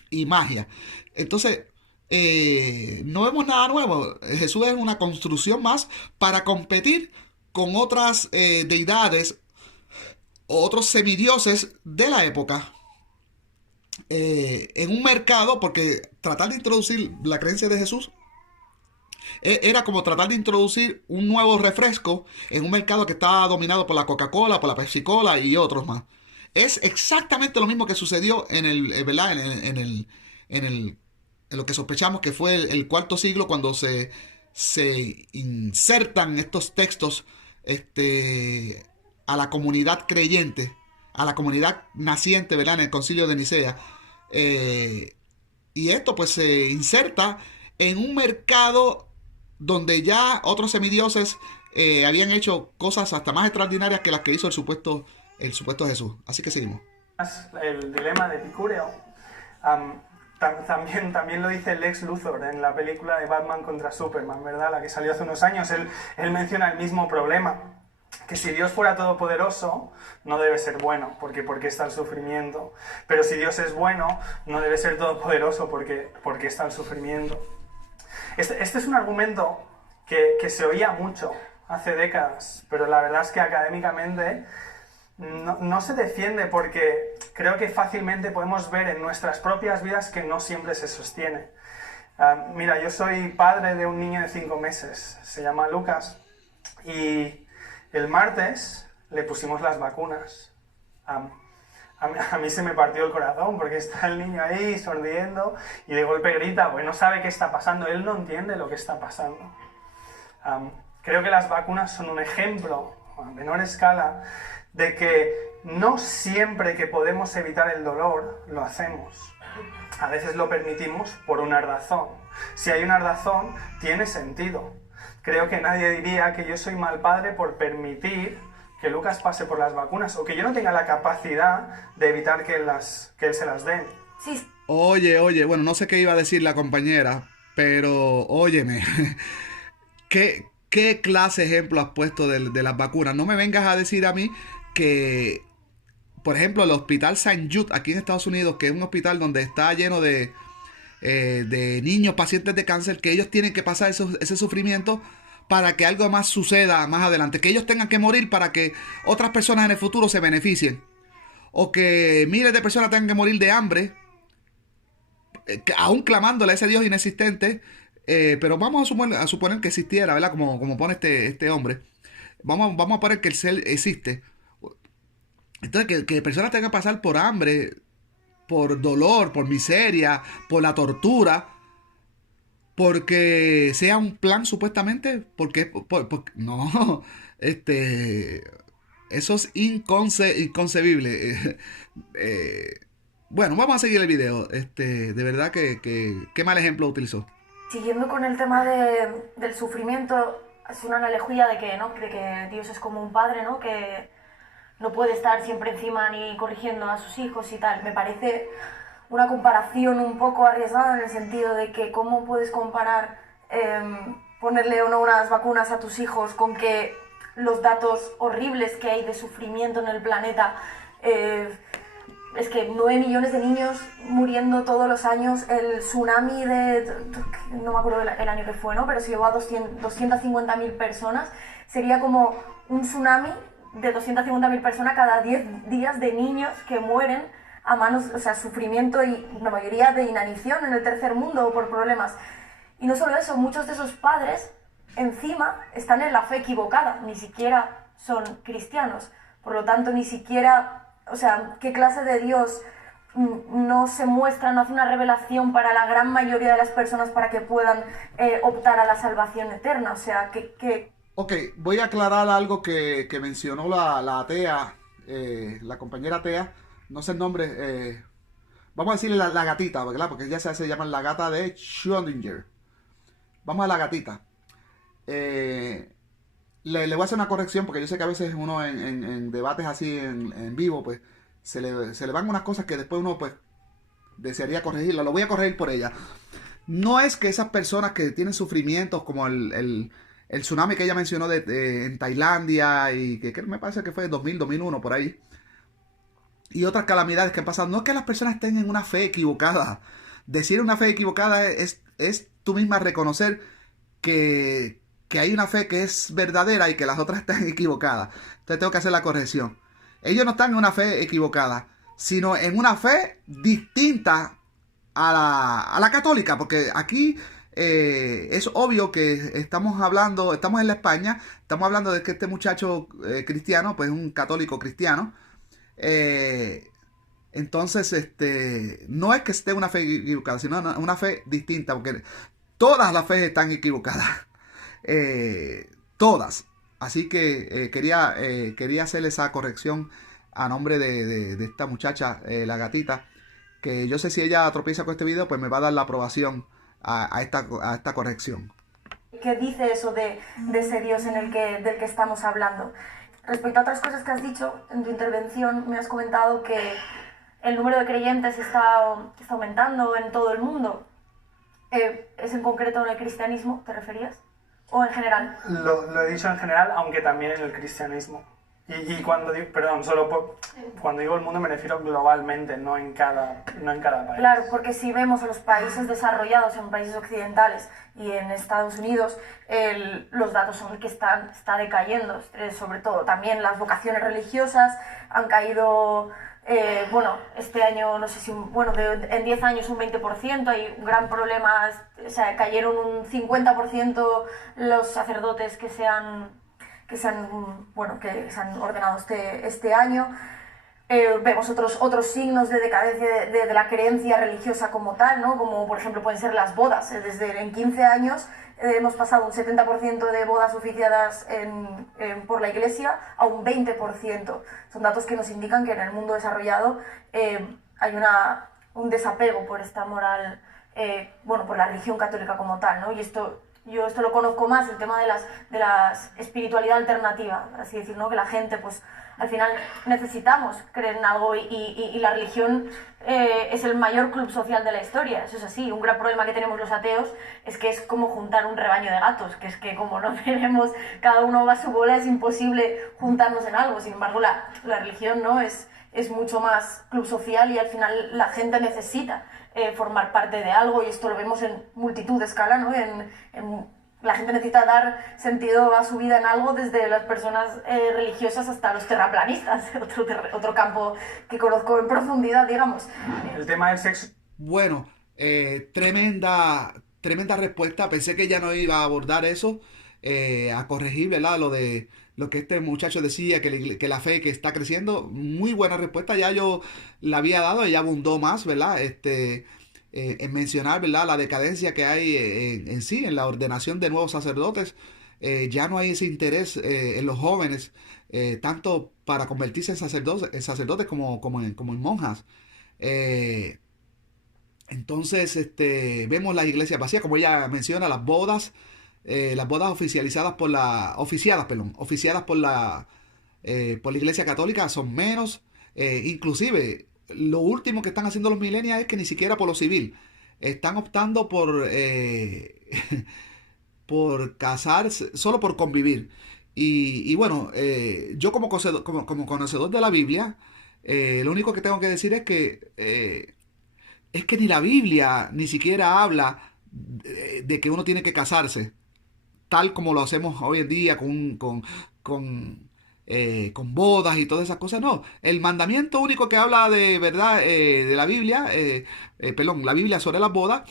y magia. Entonces, no vemos nada nuevo. Jesús es una construcción más para competir con otras deidades o otros semidioses de la época. En un mercado, porque tratar de introducir la creencia de Jesús era como tratar de introducir un nuevo refresco en un mercado que estaba dominado por la Coca-Cola, por la Pepsi-Cola y otros más. Es exactamente lo mismo que sucedió ¿verdad? En lo que sospechamos que fue el cuarto siglo, cuando se insertan estos textos a la comunidad creyente, a la comunidad naciente, ¿verdad? En el Concilio de Nicea. Y esto pues se inserta en un mercado donde ya otros semidioses habían hecho cosas hasta más extraordinarias que las que hizo el supuesto Jesús. Así que seguimos. El dilema de Epicúreo. También lo dice Lex Luthor en la película de Batman contra Superman, ¿verdad? La que salió hace unos años. Él menciona el mismo problema. Que si Dios fuera todopoderoso, no debe ser bueno, porque está el sufrimiento. Pero si Dios es bueno, no debe ser todopoderoso, porque está el sufrimiento. Este es un argumento que se oía mucho hace décadas, pero la verdad es que académicamente no se defiende, porque creo que fácilmente podemos ver en nuestras propias vidas que no siempre se sostiene. Mira, yo soy padre de un niño de 5 meses, se llama Lucas, y el martes le pusimos las vacunas. A mí se me partió el corazón porque está el niño ahí sonriendo y de golpe grita, pues no sabe qué está pasando, él no entiende lo que está pasando. Creo que las vacunas son un ejemplo, a menor escala, de que no siempre que podemos evitar el dolor lo hacemos. A veces lo permitimos por una razón. Si hay una razón, tiene sentido. Creo que nadie diría que yo soy mal padre por permitir que Lucas pase por las vacunas, o que yo no tenga la capacidad de evitar que él se las dé. Sí. Oye, bueno, no sé qué iba a decir la compañera, pero óyeme, ¿qué clase de ejemplo has puesto de las vacunas? No me vengas a decir a mí que, por ejemplo, el Hospital St. Jude aquí en Estados Unidos, que es un hospital donde está lleno de niños pacientes de cáncer, que ellos tienen que pasar ese sufrimiento para que algo más suceda más adelante, que ellos tengan que morir para que otras personas en el futuro se beneficien, o que miles de personas tengan que morir de hambre, aún clamándole a ese Dios inexistente, pero vamos a suponer que existiera, ¿verdad? Como pone este hombre. Vamos a poner que el ser existe. Entonces, que personas tengan que pasar por hambre, por dolor, por miseria, por la tortura, porque sea un plan supuestamente, porque no, eso es inconcebible. Bueno, vamos a seguir el video. De verdad que qué mal ejemplo utilizó. Siguiendo con el tema del sufrimiento, es una analogía de que Dios es como un padre, ¿no? Que no puede estar siempre encima ni corrigiendo a sus hijos y tal. Me parece una comparación un poco arriesgada, en el sentido de que cómo puedes comparar ponerle o no unas vacunas a tus hijos con que los datos horribles que hay de sufrimiento en el planeta, es que 9 millones de niños muriendo todos los años, el tsunami no me acuerdo el año que fue, ¿no? Pero se llevó a 250.000 personas, sería como un tsunami de 250.000 personas cada 10 días de niños que mueren a manos, o sea, sufrimiento, y la mayoría de inanición en el tercer mundo o por problemas. Y no solo eso, muchos de esos padres encima están en la fe equivocada, ni siquiera son cristianos, por lo tanto ni siquiera, o sea, ¿qué clase de Dios no se muestra, no hace una revelación para la gran mayoría de las personas para que puedan optar a la salvación eterna? O sea, que... Ok, voy a aclarar algo que mencionó la atea, la compañera atea, no sé el nombre, vamos a decirle la gatita, ¿verdad? Porque ella se llama la gata de Schrödinger. Vamos a la gatita. Le voy a hacer una corrección, porque yo sé que a veces uno en debates así en vivo, pues se le van unas cosas que después uno pues desearía corregirla. Lo voy a corregir por ella. No es que esas personas que tienen sufrimientos como el tsunami que ella mencionó en Tailandia, y que me parece que fue en 2000, 2001, por ahí, y otras calamidades que han pasado, no es que las personas estén en una fe equivocada. Decir una fe equivocada es tú misma reconocer que hay una fe que es verdadera y que las otras están equivocadas. Entonces tengo que hacer la corrección. Ellos no están en una fe equivocada, sino en una fe distinta a la católica, porque aquí es obvio que estamos en la España, estamos hablando de que este muchacho cristiano, pues es un católico cristiano. Entonces, no es que esté una fe equivocada, sino una fe distinta, porque todas las fe están equivocadas. Todas. Así que quería hacerle esa corrección a nombre de esta muchacha, la gatita, que yo sé si ella tropieza con este video, pues me va a dar la aprobación a esta corrección. ¿Qué dice eso de ese Dios del que estamos hablando? Respecto a otras cosas que has dicho en tu intervención, me has comentado que el número de creyentes está aumentando en todo el mundo. ¿Es en concreto en el cristianismo, te referías? ¿O en general? Lo he dicho en general, aunque también en el cristianismo. Y cuando digo, perdón, cuando digo el mundo me refiero globalmente, no en cada país. Claro, porque si vemos a los países desarrollados, en países occidentales y en Estados Unidos, los datos son que está decayendo, sobre todo. También las vocaciones religiosas han caído, este año, no sé si, en 10 años un 20%, hay un gran problema, o sea, cayeron un 50% los sacerdotes que se han ordenado este año. Vemos otros signos de decadencia de la creencia religiosa como tal, ¿no? Como por ejemplo pueden ser las bodas. En 15 años hemos pasado un 70% de bodas oficiadas por la Iglesia a un 20%. Son datos que nos indican que en el mundo desarrollado hay un desapego por esta moral, por la religión católica como tal, ¿no? Y yo esto lo conozco más, el tema de la espiritualidad alternativa, así decir, ¿no? Que la gente, pues, al final necesitamos creer en algo y la religión es el mayor club social de la historia, eso es así. Un gran problema que tenemos los ateos es que es como juntar un rebaño de gatos, que es que como no tenemos, cada uno va a su bola, es imposible juntarnos en algo. Sin embargo, la religión, ¿no? es mucho más club social y al final la gente necesita formar parte de algo, y esto lo vemos en multitud de escala, ¿no? La gente necesita dar sentido a su vida en algo, desde las personas religiosas hasta los terraplanistas, otro campo que conozco en profundidad, digamos. El tema del sexo. Bueno, tremenda respuesta. Pensé que ya no iba a abordar eso, a corregir, ¿verdad? Lo que este muchacho decía, que la fe que está creciendo. Muy buena respuesta, ya yo la había dado, ella abundó más, ¿verdad? En mencionar, ¿verdad? La decadencia que hay en sí, en la ordenación de nuevos sacerdotes. Ya no hay ese interés en los jóvenes, tanto para convertirse en sacerdotes como en monjas. Eh, entonces, vemos las iglesias vacías, como ella menciona, las bodas oficiadas por la Iglesia Católica son menos. Inclusive, lo último que están haciendo los millennials es que ni siquiera por lo civil están optando por casarse, solo por convivir. Y bueno, yo como conocedor de la Biblia, lo único que tengo que decir es que ni la Biblia ni siquiera habla de que uno tiene que casarse tal como lo hacemos hoy en día con bodas y todas esas cosas. No, el mandamiento único que habla de verdad, de la Biblia, la Biblia sobre las bodas,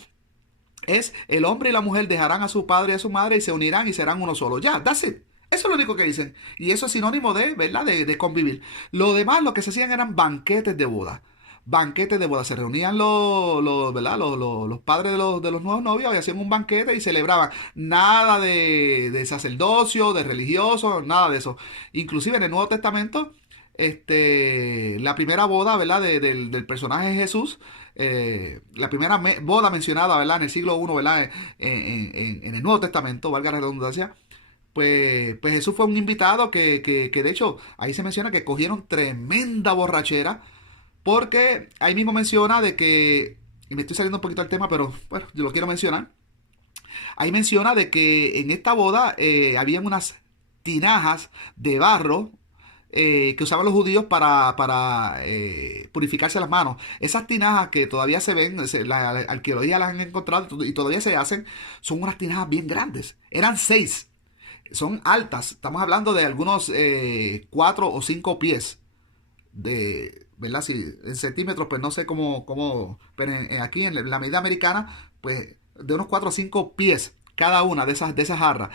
es: el hombre y la mujer dejarán a su padre y a su madre y se unirán y serán uno solo. Ya, that's it. Eso es lo único que dicen. Y eso es sinónimo de, ¿verdad? De convivir. Lo demás, lo que se hacían eran banquetes de boda. Banquetes de boda. Se reunían ¿verdad? Los padres de los nuevos novios y hacían un banquete y celebraban. Nada de sacerdocio, de religioso, nada de eso. Inclusive en el Nuevo Testamento, la primera boda, ¿verdad? Del personaje de Jesús, la primera boda mencionada, ¿verdad? En el siglo I, ¿verdad? En el Nuevo Testamento, valga la redundancia. Pues Jesús fue un invitado que de hecho ahí se menciona que cogieron tremenda borrachera, porque ahí mismo menciona de que, y me estoy saliendo un poquito del tema, pero bueno, yo lo quiero mencionar. Ahí menciona de que en esta boda habían unas tinajas de barro que usaban los judíos para purificarse las manos. Esas tinajas que todavía se ven, la arqueología las han encontrado y todavía se hacen, son unas tinajas bien grandes. Eran 6. Son altas. Estamos hablando de algunos 4 o 5 pies. ¿Verdad? Si en centímetros, pues no sé cómo, pero aquí en la medida americana, pues de unos 4 o 5 pies cada una de esas jarras.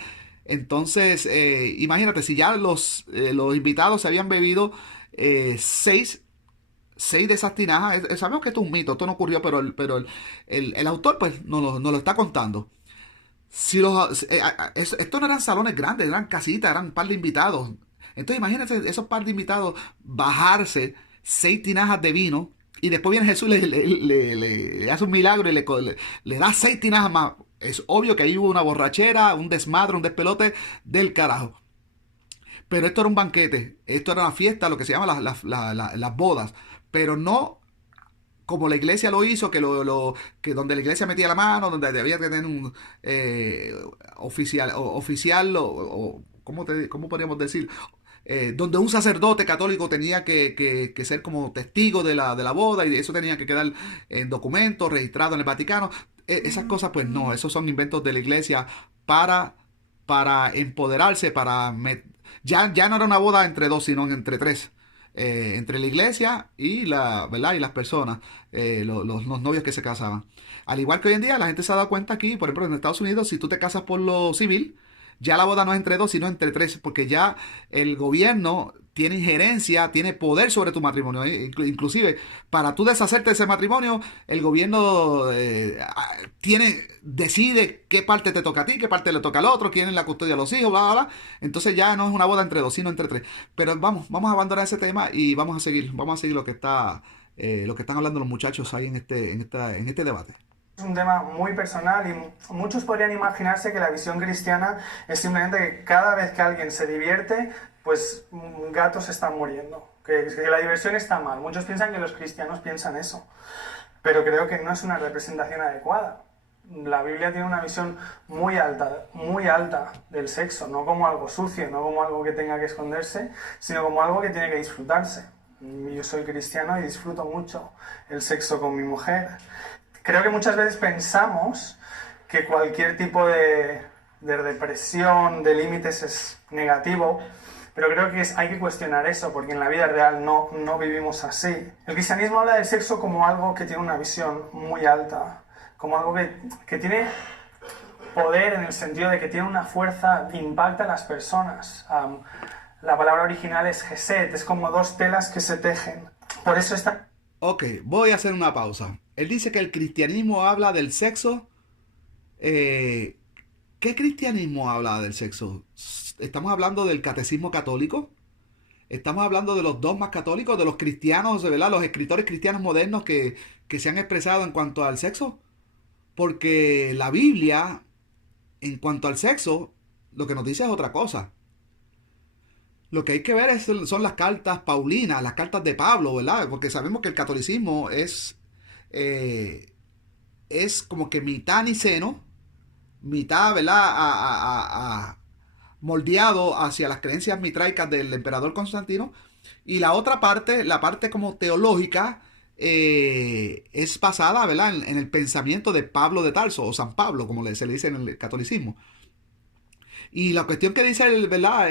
Entonces, imagínate, si ya los invitados se habían bebido 6 de esas tinajas. Sabemos que esto es un mito, esto no ocurrió, pero el autor pues nos lo está contando. Esto no eran salones grandes, eran casitas, eran un par de invitados. Entonces imagínense esos par de invitados bajarse 6 tinajas de vino, y después viene Jesús, le hace un milagro y le da 6 tinajas más. Es obvio que ahí hubo una borrachera, un desmadre, un despelote del carajo. Pero esto era un banquete, esto era una fiesta, lo que se llama las bodas. Pero no como la iglesia lo hizo, que donde la iglesia metía la mano, donde debía tener un oficial ¿cómo podríamos decir? Donde un sacerdote católico tenía que ser como testigo de la boda y eso tenía que quedar en documentos, registrado en el Vaticano. Esas cosas, pues no, esos son inventos de la iglesia para, para empoderarse, ya no era una boda entre dos, sino entre tres. Entre la iglesia y ¿verdad? Y las personas, los novios que se casaban. Al igual que hoy en día, la gente se ha dado cuenta aquí, por ejemplo, en Estados Unidos, si tú te casas por lo civil, ya la boda no es entre dos, sino entre tres, porque ya el gobierno tiene injerencia, tiene poder sobre tu matrimonio. Inclusive, para tú deshacerte de ese matrimonio, el gobierno decide qué parte te toca a ti, qué parte le toca al otro, quién es la custodia de los hijos, bla, bla, bla. Entonces ya no es una boda entre dos, sino entre tres. Pero vamos a abandonar ese tema y vamos a seguir lo que están hablando los muchachos ahí en este debate. Es un tema muy personal y muchos podrían imaginarse que la visión cristiana es simplemente que cada vez que alguien se divierte, pues gatos están muriendo, que la diversión está mal. Muchos piensan que los cristianos piensan eso, pero creo que no es una representación adecuada. La Biblia tiene una visión muy alta del sexo, no como algo sucio, no como algo que tenga que esconderse, sino como algo que tiene que disfrutarse. Yo soy cristiano y disfruto mucho el sexo con mi mujer. Creo que muchas veces pensamos que cualquier tipo de represión, de límites es negativo, pero creo que hay que cuestionar eso, porque en la vida real no vivimos así. El cristianismo habla del sexo como algo que tiene una visión muy alta, como algo que tiene poder en el sentido de que tiene una fuerza que impacta a las personas. La palabra original es gesed, es como dos telas que se tejen. Por eso está... Ok, voy a hacer una pausa. Él dice que el cristianismo habla del sexo. ¿Qué cristianismo habla del sexo? ¿Estamos hablando del catecismo católico? ¿Estamos hablando de los dogmas católicos, de los cristianos, ¿verdad? Los escritores cristianos modernos que se han expresado en cuanto al sexo? Porque la Biblia, en cuanto al sexo, lo que nos dice es otra cosa. Lo que hay que ver son las cartas paulinas, las cartas de Pablo, ¿verdad? Porque sabemos que el catolicismo eh, es como que mitad niceno, mitad, ¿verdad? Moldeado hacia las creencias mitraicas del emperador Constantino. Y la otra parte, la parte como teológica, es basada, ¿verdad? En el pensamiento de Pablo de Tarso, o San Pablo, como se le dice en el catolicismo. Y la cuestión que dice, ¿verdad?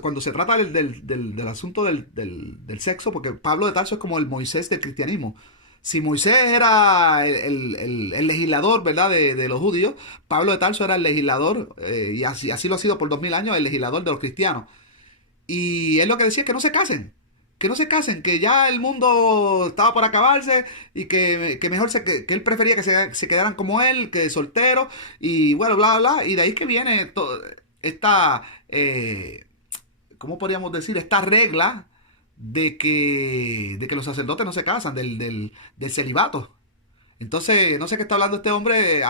Cuando se trata del asunto del sexo, porque Pablo de Tarso es como el Moisés del cristianismo. Si Moisés era el legislador, ¿verdad? De los judíos, Pablo de Tarso era el legislador, y así lo ha sido por 2000 años, el legislador de los cristianos. Y él lo que decía es que no se casen. Que no se casen, que ya el mundo estaba por acabarse y que mejor que él prefería que se quedaran como él, que solteros, y bueno, bla, bla, bla. Y de ahí que viene esta, ¿cómo podríamos decir? Esta regla de que los sacerdotes no se casan, del celibato. Entonces, no sé qué está hablando este hombre,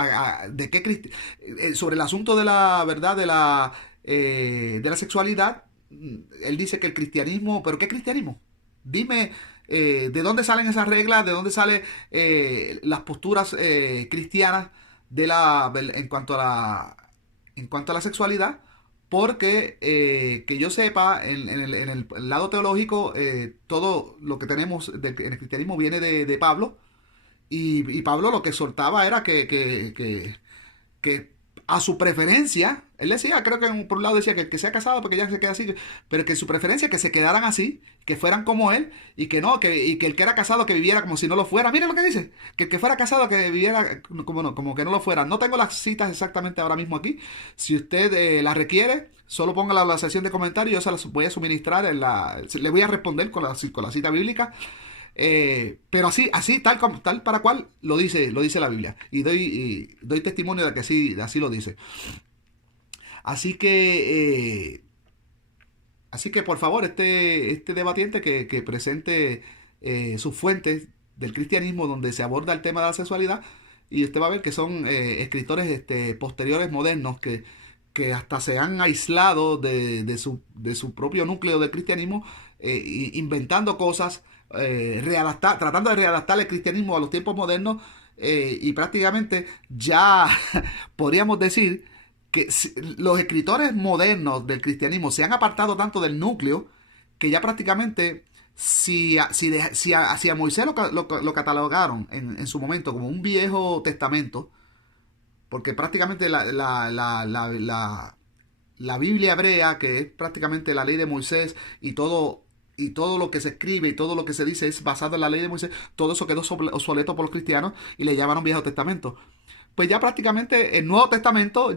de qué sobre el asunto de la verdad, de la sexualidad. Él dice que el cristianismo, ¿pero qué cristianismo? Dime, ¿de dónde salen esas reglas? ¿De dónde salen las posturas cristianas en cuanto a la sexualidad? Porque que yo sepa, en el lado teológico, todo lo que tenemos en el cristianismo viene de Pablo. Y Pablo lo que exhortaba era que a su preferencia, él decía, creo que por un lado decía que sea casado porque ya se queda así, pero que su preferencia que se quedaran así, que fueran como él, y que no, y que el que era casado que viviera como si no lo fuera. Mira lo que dice, que el que fuera casado que viviera como que no lo fuera. No tengo las citas exactamente ahora mismo aquí. Si usted las requiere, solo póngala en la sección de comentarios, yo se las voy a suministrar le voy a responder con la cita bíblica. Pero así tal para cual lo dice la Biblia, y doy testimonio de que así lo dice. Así que por favor, este debatiente que presente sus fuentes del cristianismo donde se aborda el tema de la sexualidad, y usted va a ver que son escritores posteriores modernos que hasta se han aislado de su propio núcleo del cristianismo, inventando cosas, tratando de readaptar el cristianismo a los tiempos modernos, y prácticamente ya podríamos decir que los escritores modernos del cristianismo se han apartado tanto del núcleo que ya prácticamente si a Moisés lo catalogaron en su momento como un Viejo Testamento, porque prácticamente la Biblia hebrea, que es prácticamente la ley de Moisés, y todo lo que se escribe y todo lo que se dice es basado en la ley de Moisés, todo eso quedó obsoleto por los cristianos y le llamaron Viejo Testamento. Pues ya prácticamente el Nuevo Testamento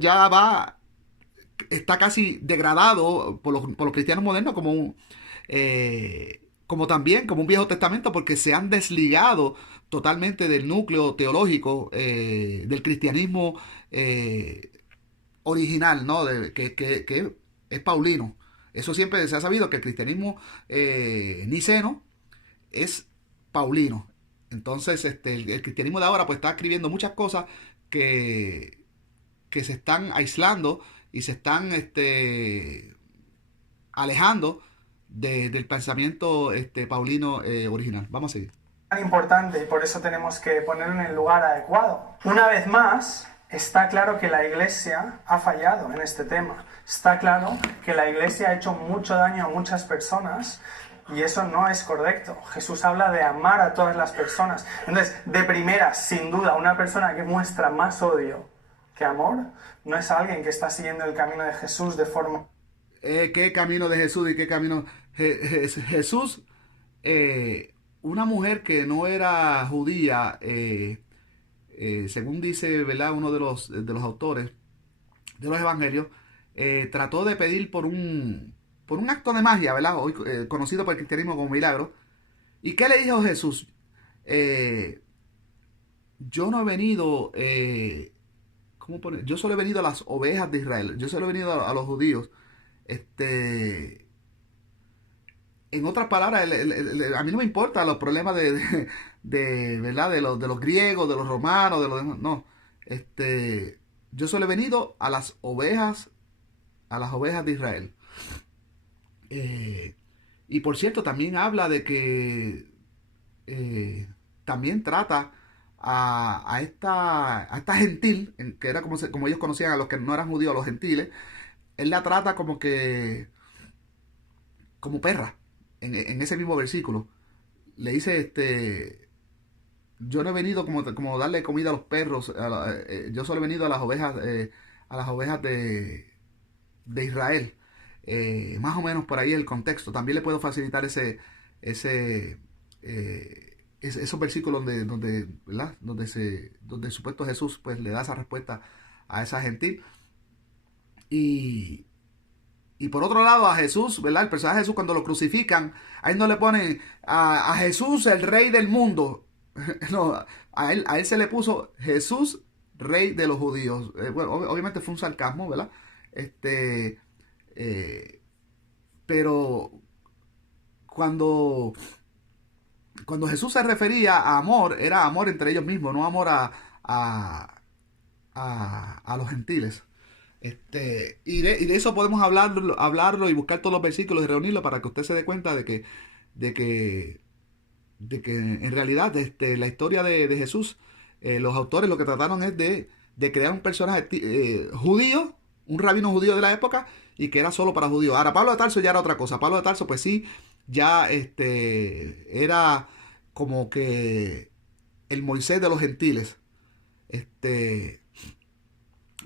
está casi degradado por los cristianos modernos como también como un Viejo Testamento, porque se han desligado totalmente del núcleo teológico, del cristianismo original, ¿no? Que es paulino. Eso siempre se ha sabido, que el cristianismo niceno es paulino. Entonces, el cristianismo de ahora pues está escribiendo muchas cosas que, que se están aislando y se están alejando del pensamiento paulino original. Vamos a seguir. Tan importante, y por eso tenemos que ponerlo en el lugar adecuado. Una vez más, está claro que la Iglesia ha fallado en este tema. Está claro que la Iglesia ha hecho mucho daño a muchas personas y eso no es correcto. Jesús habla de amar a todas las personas. Entonces, de primera, sin duda, una persona que muestra más odio que amor no es alguien que está siguiendo el camino de Jesús de forma... ¿Qué camino de Jesús y qué camino? Jesús, una mujer que no era judía, según dice, ¿verdad?, uno de los autores de los evangelios, trató de pedir por un acto de magia, ¿verdad?, hoy conocido por el cristianismo como milagro. ¿Y qué le dijo Jesús? Yo no he venido, ¿cómo poner? Yo solo he venido a las ovejas de Israel, yo solo he venido a los judíos. En otras palabras, a mí no me importan los problemas ¿verdad?, de los griegos, de los romanos, de los demás. No. Yo solo he venido a las ovejas de Israel. Y por cierto, también habla de que también trata a esta gentil, que era como ellos conocían a los que no eran judíos, a los gentiles. Él la trata como perra, en ese mismo versículo. Le dice, yo no he venido como darle comida a los perros, yo solo he venido a las ovejas de Israel. Más o menos por ahí el contexto. También le puedo facilitar esos versículos ¿verdad?, donde el supuesto Jesús pues le da esa respuesta a esa gentil. Y por otro lado, a Jesús, ¿verdad?, el personaje de Jesús, cuando lo crucifican, ahí no le ponen a Jesús el rey del mundo. No, a él se le puso Jesús, rey de los judíos. Bueno, obviamente fue un sarcasmo, ¿verdad? Pero cuando Jesús se refería a amor, era amor entre ellos mismos, no amor a los gentiles. Y de eso podemos hablarlo y buscar todos los versículos y reunirlo para que usted se dé cuenta de que en realidad la historia de Jesús, los autores lo que trataron es de crear un personaje judío, un rabino judío de la época, y que era solo para judíos. Ahora, Pablo de Tarso ya era otra cosa. Pablo de Tarso, pues sí, ya era como que el Moisés de los gentiles.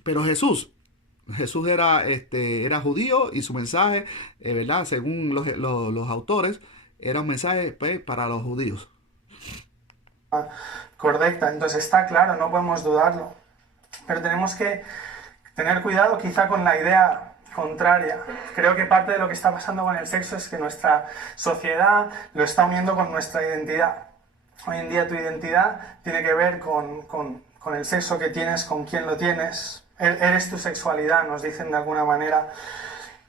Pero Jesús era judío, y su mensaje, ¿verdad?, según los autores, era un mensaje pues para los judíos. Correcta, entonces está claro, no podemos dudarlo. Pero tenemos que tener cuidado quizá con la idea contraria. Creo que parte de lo que está pasando con el sexo es que nuestra sociedad lo está uniendo con nuestra identidad. Hoy en día tu identidad tiene que ver con el sexo que tienes, con quién lo tienes. Eres tu sexualidad, nos dicen de alguna manera.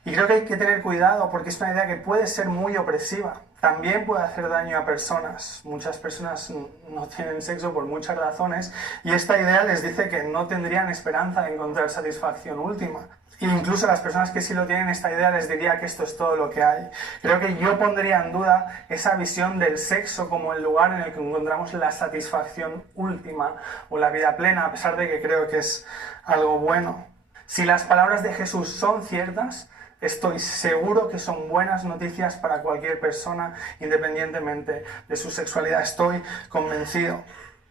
Y creo que hay que tener cuidado porque es una idea que puede ser muy opresiva. también puede hacer daño a personas. Muchas personas no tienen sexo por muchas razones y esta idea les dice que no tendrían esperanza de encontrar satisfacción última. E incluso a las personas que sí lo tienen, esta idea les diría que esto es todo lo que hay. Creo que yo pondría en duda esa visión del sexo como el lugar en el que encontramos la satisfacción última o la vida plena, a pesar de que creo que es algo bueno. Si las palabras de Jesús son ciertas, estoy seguro que son buenas noticias para cualquier persona, independientemente de su sexualidad. Estoy convencido.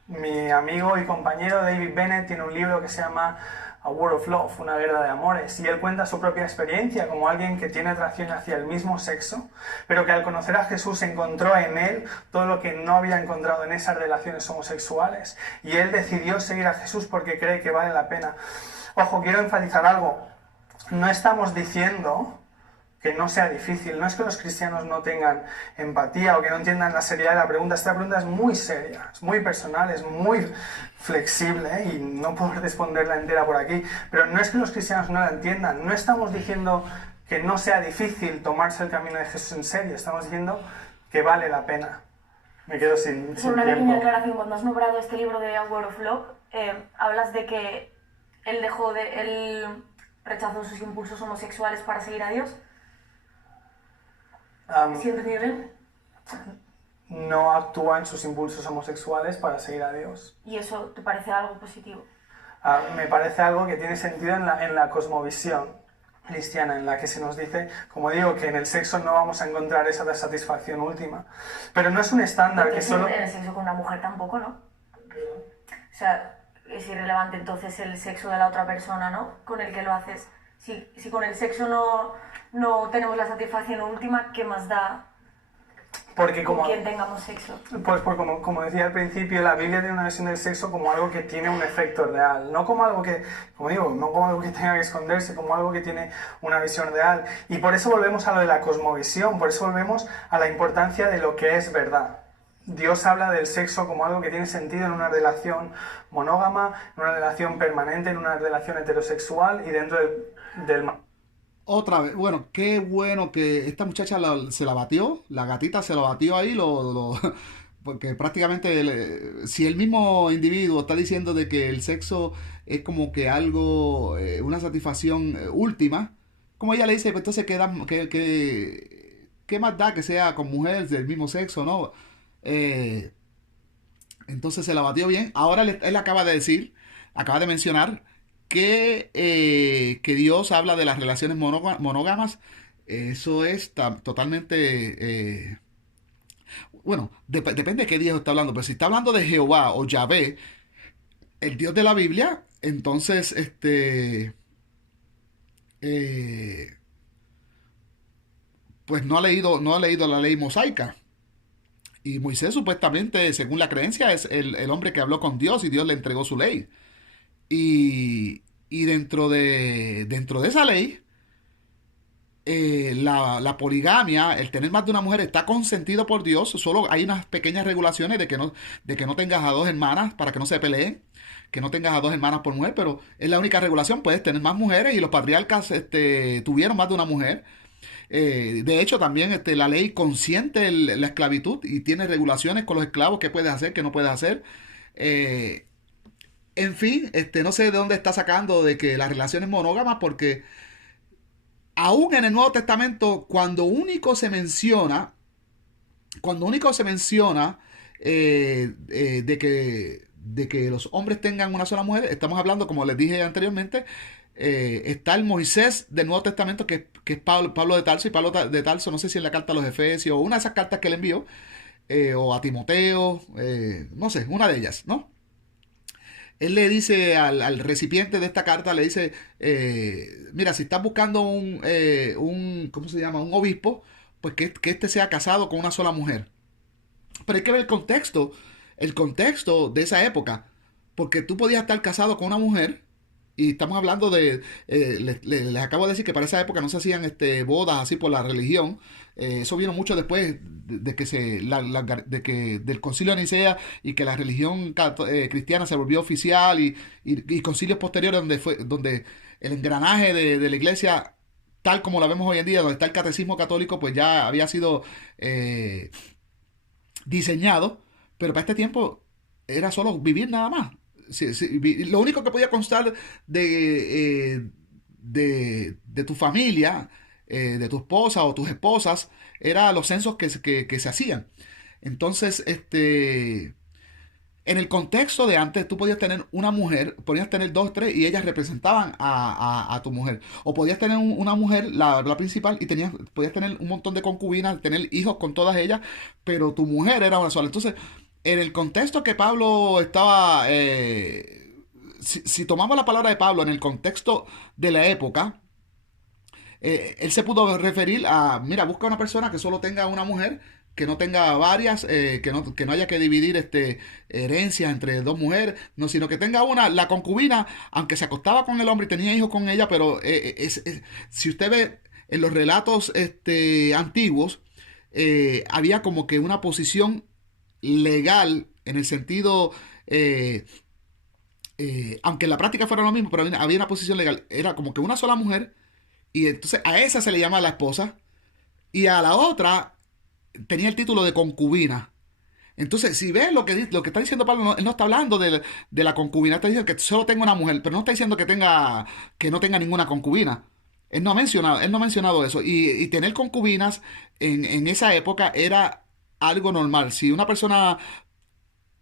Mi amigo y compañero David Bennett tiene un libro que se llama A War of Love, una guerra de amores, y él cuenta su propia experiencia como alguien que tiene atracción hacia el mismo sexo, pero que al conocer a Jesús encontró en él todo lo que no había encontrado en esas relaciones homosexuales, y él decidió seguir a Jesús porque cree que vale la pena. Ojo, quiero enfatizar algo. No estamos diciendo que no sea difícil, no es que los cristianos no tengan empatía o que no entiendan la seriedad de la pregunta. Esta pregunta es muy seria, es muy personal, es muy flexible, y no puedo responderla entera por aquí, pero no es que los cristianos no la entiendan, no estamos diciendo que no sea difícil tomarse el camino de Jesús en serio, estamos diciendo que vale la pena. Me quedo sin una tiempo. pequeña aclaración, cuando has nombrado este libro de A War of Love, hablas de que él rechazó sus impulsos homosexuales para seguir a Dios. ¿Sí he entendido bien? No actúa en sus impulsos homosexuales para seguir a Dios. ¿Y eso te parece algo positivo? Me parece algo que tiene sentido en la cosmovisión cristiana, en la que se nos dice, como digo, que en el sexo no vamos a encontrar esa satisfacción última. Pero no es un estándar Porque que solo... en el sexo con una mujer tampoco, ¿no? O sea, es irrelevante entonces el sexo de la otra persona, ¿no? Con el que lo haces. Si con el sexo no tenemos la satisfacción última, ¿qué más da Porque con quien tengamos sexo? Pues como decía al principio, la Biblia tiene una visión del sexo como algo que tiene un efecto real, no como algo que, como digo, no como algo que tenga que esconderse, como algo que tiene una visión real. Y por eso volvemos a lo de la cosmovisión, por eso volvemos a la importancia de lo que es verdad. Dios habla del sexo como algo que tiene sentido en una relación monógama, en una relación permanente, en una relación heterosexual y dentro del Otra vez, bueno, qué bueno que esta muchacha se la batió, la gatita se la batió ahí, porque prácticamente si el mismo individuo está diciendo de que el sexo es como que algo, una satisfacción última, como ella le dice, pues entonces ¿qué más da que sea con mujeres del mismo sexo, ¿no? Eh, entonces se la batió bien. Ahora él acaba de decir, acaba de mencionar que Dios habla de las relaciones monógamas. Eso es totalmente... bueno, depende de qué Dios está hablando, pero si está hablando de Jehová o Yahvé, el Dios de la Biblia, entonces, pues no ha leído la ley mosaica. Y Moisés supuestamente, según la creencia, es el hombre que habló con Dios y Dios le entregó su ley. Y dentro de esa ley, la poligamia, el tener más de una mujer está consentido por Dios. Solo hay unas pequeñas regulaciones de que no tengas a dos hermanas para que no se peleen, que no tengas a dos hermanas por mujer, pero es la única regulación. Puedes tener más mujeres y los patriarcas tuvieron más de una mujer. De hecho, también la ley consiente la esclavitud y tiene regulaciones con los esclavos, qué puedes hacer, qué no puedes hacer. En fin, no sé de dónde está sacando de que las relaciones monógamas, porque aún en el Nuevo Testamento, cuando único se menciona de que los hombres tengan una sola mujer, estamos hablando, como les dije anteriormente, está el Moisés del Nuevo Testamento, que es Pablo de Tarso, y Pablo de Tarso, no sé si en la carta a los Efesios, o una de esas cartas que él envió, o a Timoteo, no sé, una de ellas, ¿no? Él le dice al recipiente de esta carta, le dice, mira, si estás buscando ¿cómo se llama? Un obispo, pues que este sea casado con una sola mujer. Pero hay que ver el contexto de esa época, porque tú podías estar casado con una mujer, y estamos hablando les acabo de decir que para esa época no se hacían bodas así por la religión. Eso vino mucho después del Concilio de Nicea, y que la religión cristiana se volvió oficial, y concilios posteriores donde el engranaje de la iglesia tal como la vemos hoy en día, donde está el catecismo católico, pues ya había sido eh, diseñado, pero para este tiempo era solo vivir nada más. Lo único que podía constar de tu familia, de tu esposa o tus esposas, era los censos que se hacían. Entonces, en el contexto de antes, tú podías tener una mujer, podías tener dos, tres, y ellas representaban a tu mujer. O podías tener una mujer, la principal, y podías tener un montón de concubinas, tener hijos con todas ellas, pero tu mujer era una sola. Entonces, en el contexto que Pablo estaba, si tomamos la palabra de Pablo en el contexto de la época, él se pudo referir a, mira, busca una persona que solo tenga una mujer, que no tenga varias, que no haya que dividir herencias entre dos mujeres, no, sino que tenga una, la concubina, aunque se acostaba con el hombre y tenía hijos con ella, pero si usted ve en los relatos antiguos, había como que una posición legal en el sentido, aunque en la práctica fuera lo mismo, pero había una posición legal, era como que una sola mujer, y entonces a esa se le llama la esposa, y a la otra tenía el título de concubina. Entonces, si ves lo que está diciendo Pablo, él no está hablando de la concubina, está diciendo que solo tenga una mujer, pero no está diciendo que no tenga ninguna concubina. Él no ha mencionado eso. Y tener concubinas en esa época era algo normal. Si una persona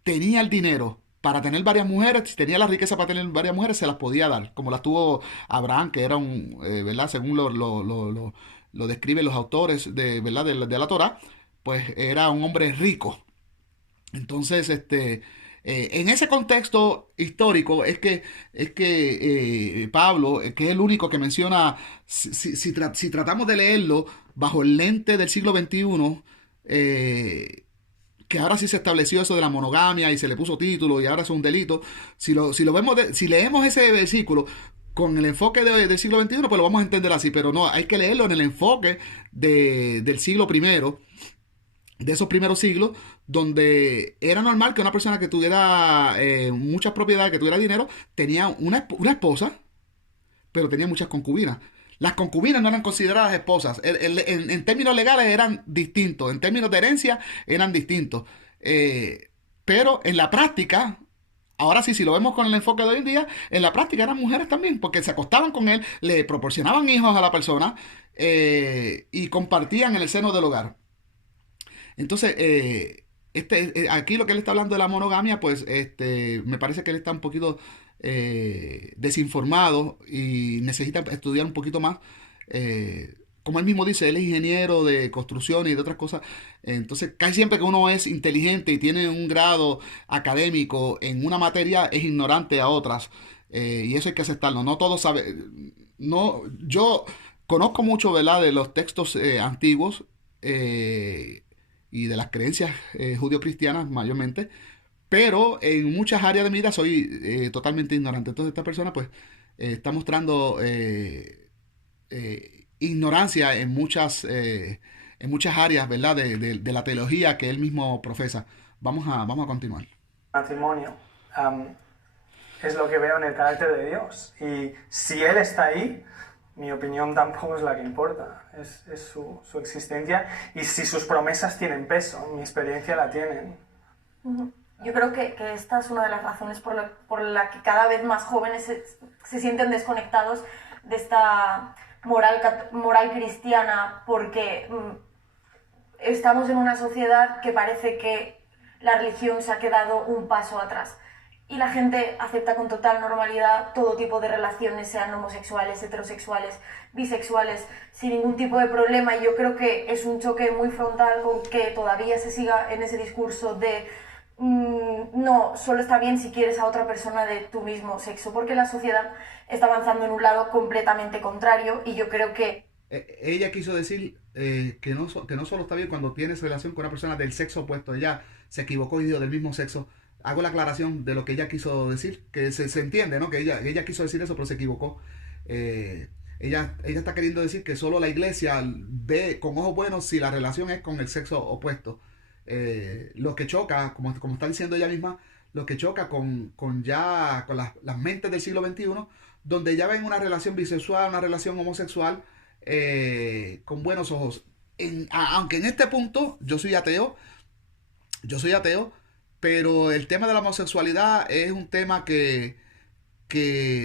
tenía el dinero para tener varias mujeres, si tenía la riqueza para tener varias mujeres, se las podía dar, como las tuvo Abraham, que era ¿verdad? Según lo describen los autores ¿verdad? de la Torá, pues era un hombre rico. Entonces, en ese contexto histórico es que Pablo, que es el único que menciona, si tratamos de leerlo bajo el lente del siglo XXI, que ahora sí se estableció eso de la monogamia y se le puso título y ahora es un delito. Si lo vemos, si leemos ese versículo con el enfoque del siglo XXI, pues lo vamos a entender así, pero no, hay que leerlo en el enfoque del siglo primero, de esos primeros siglos, donde era normal que una persona que tuviera muchas propiedades, que tuviera dinero, tenía una esposa, pero tenía muchas concubinas. Las concubinas no eran consideradas esposas. En términos legales eran distintos. En términos de herencia eran distintos. Pero en la práctica, ahora sí, si lo vemos con el enfoque de hoy en día, en la práctica eran mujeres también, porque se acostaban con él, le proporcionaban hijos a la persona y compartían en el seno del hogar. Entonces, aquí lo que él está hablando de la monogamia, pues me parece que él está un poquito desinformado y necesita estudiar un poquito más. Como él mismo dice, él es ingeniero de construcción y de otras cosas. Entonces, casi siempre que uno es inteligente y tiene un grado académico en una materia, es ignorante a otras. Y eso hay que aceptarlo. No todos saben. No, yo conozco mucho, ¿verdad?, de los textos antiguos. Y de las creencias judío-cristianas mayormente, pero en muchas áreas de mi vida soy totalmente ignorante. Entonces esta persona pues está mostrando ignorancia en muchas áreas, ¿verdad? De la teología que él mismo profesa. Vamos a continuar. Matrimonio es lo que veo en el carácter de Dios. Y si Él está ahí, mi opinión tampoco es la que importa. Es su existencia. Y si sus promesas tienen peso, mi experiencia la tienen. Yo creo que esta es una de las razones por la que cada vez más jóvenes se sienten desconectados de esta moral cristiana, porque estamos en una sociedad que parece que la religión se ha quedado un paso atrás y la gente acepta con total normalidad todo tipo de relaciones, sean homosexuales, heterosexuales, bisexuales, sin ningún tipo de problema. Y yo creo que es un choque muy frontal con que todavía se siga en ese discurso de no, solo está bien si quieres a otra persona de tu mismo sexo, porque la sociedad está avanzando en un lado completamente contrario. Y yo creo que ella quiso decir que no solo está bien cuando tienes relación con una persona del sexo opuesto. Ella se equivocó y dijo del mismo sexo. Hago la aclaración de lo que ella quiso decir, que se entiende, ¿no? Que ella quiso decir eso, pero se equivocó. Ella está queriendo decir que solo la iglesia ve con ojos buenos si la relación es con el sexo opuesto. Lo que choca, como está diciendo ella misma, lo que choca con las mentes del siglo XXI, donde ya ven una relación bisexual, una relación homosexual, con buenos ojos. Aunque en este punto yo soy ateo, pero el tema de la homosexualidad es un tema que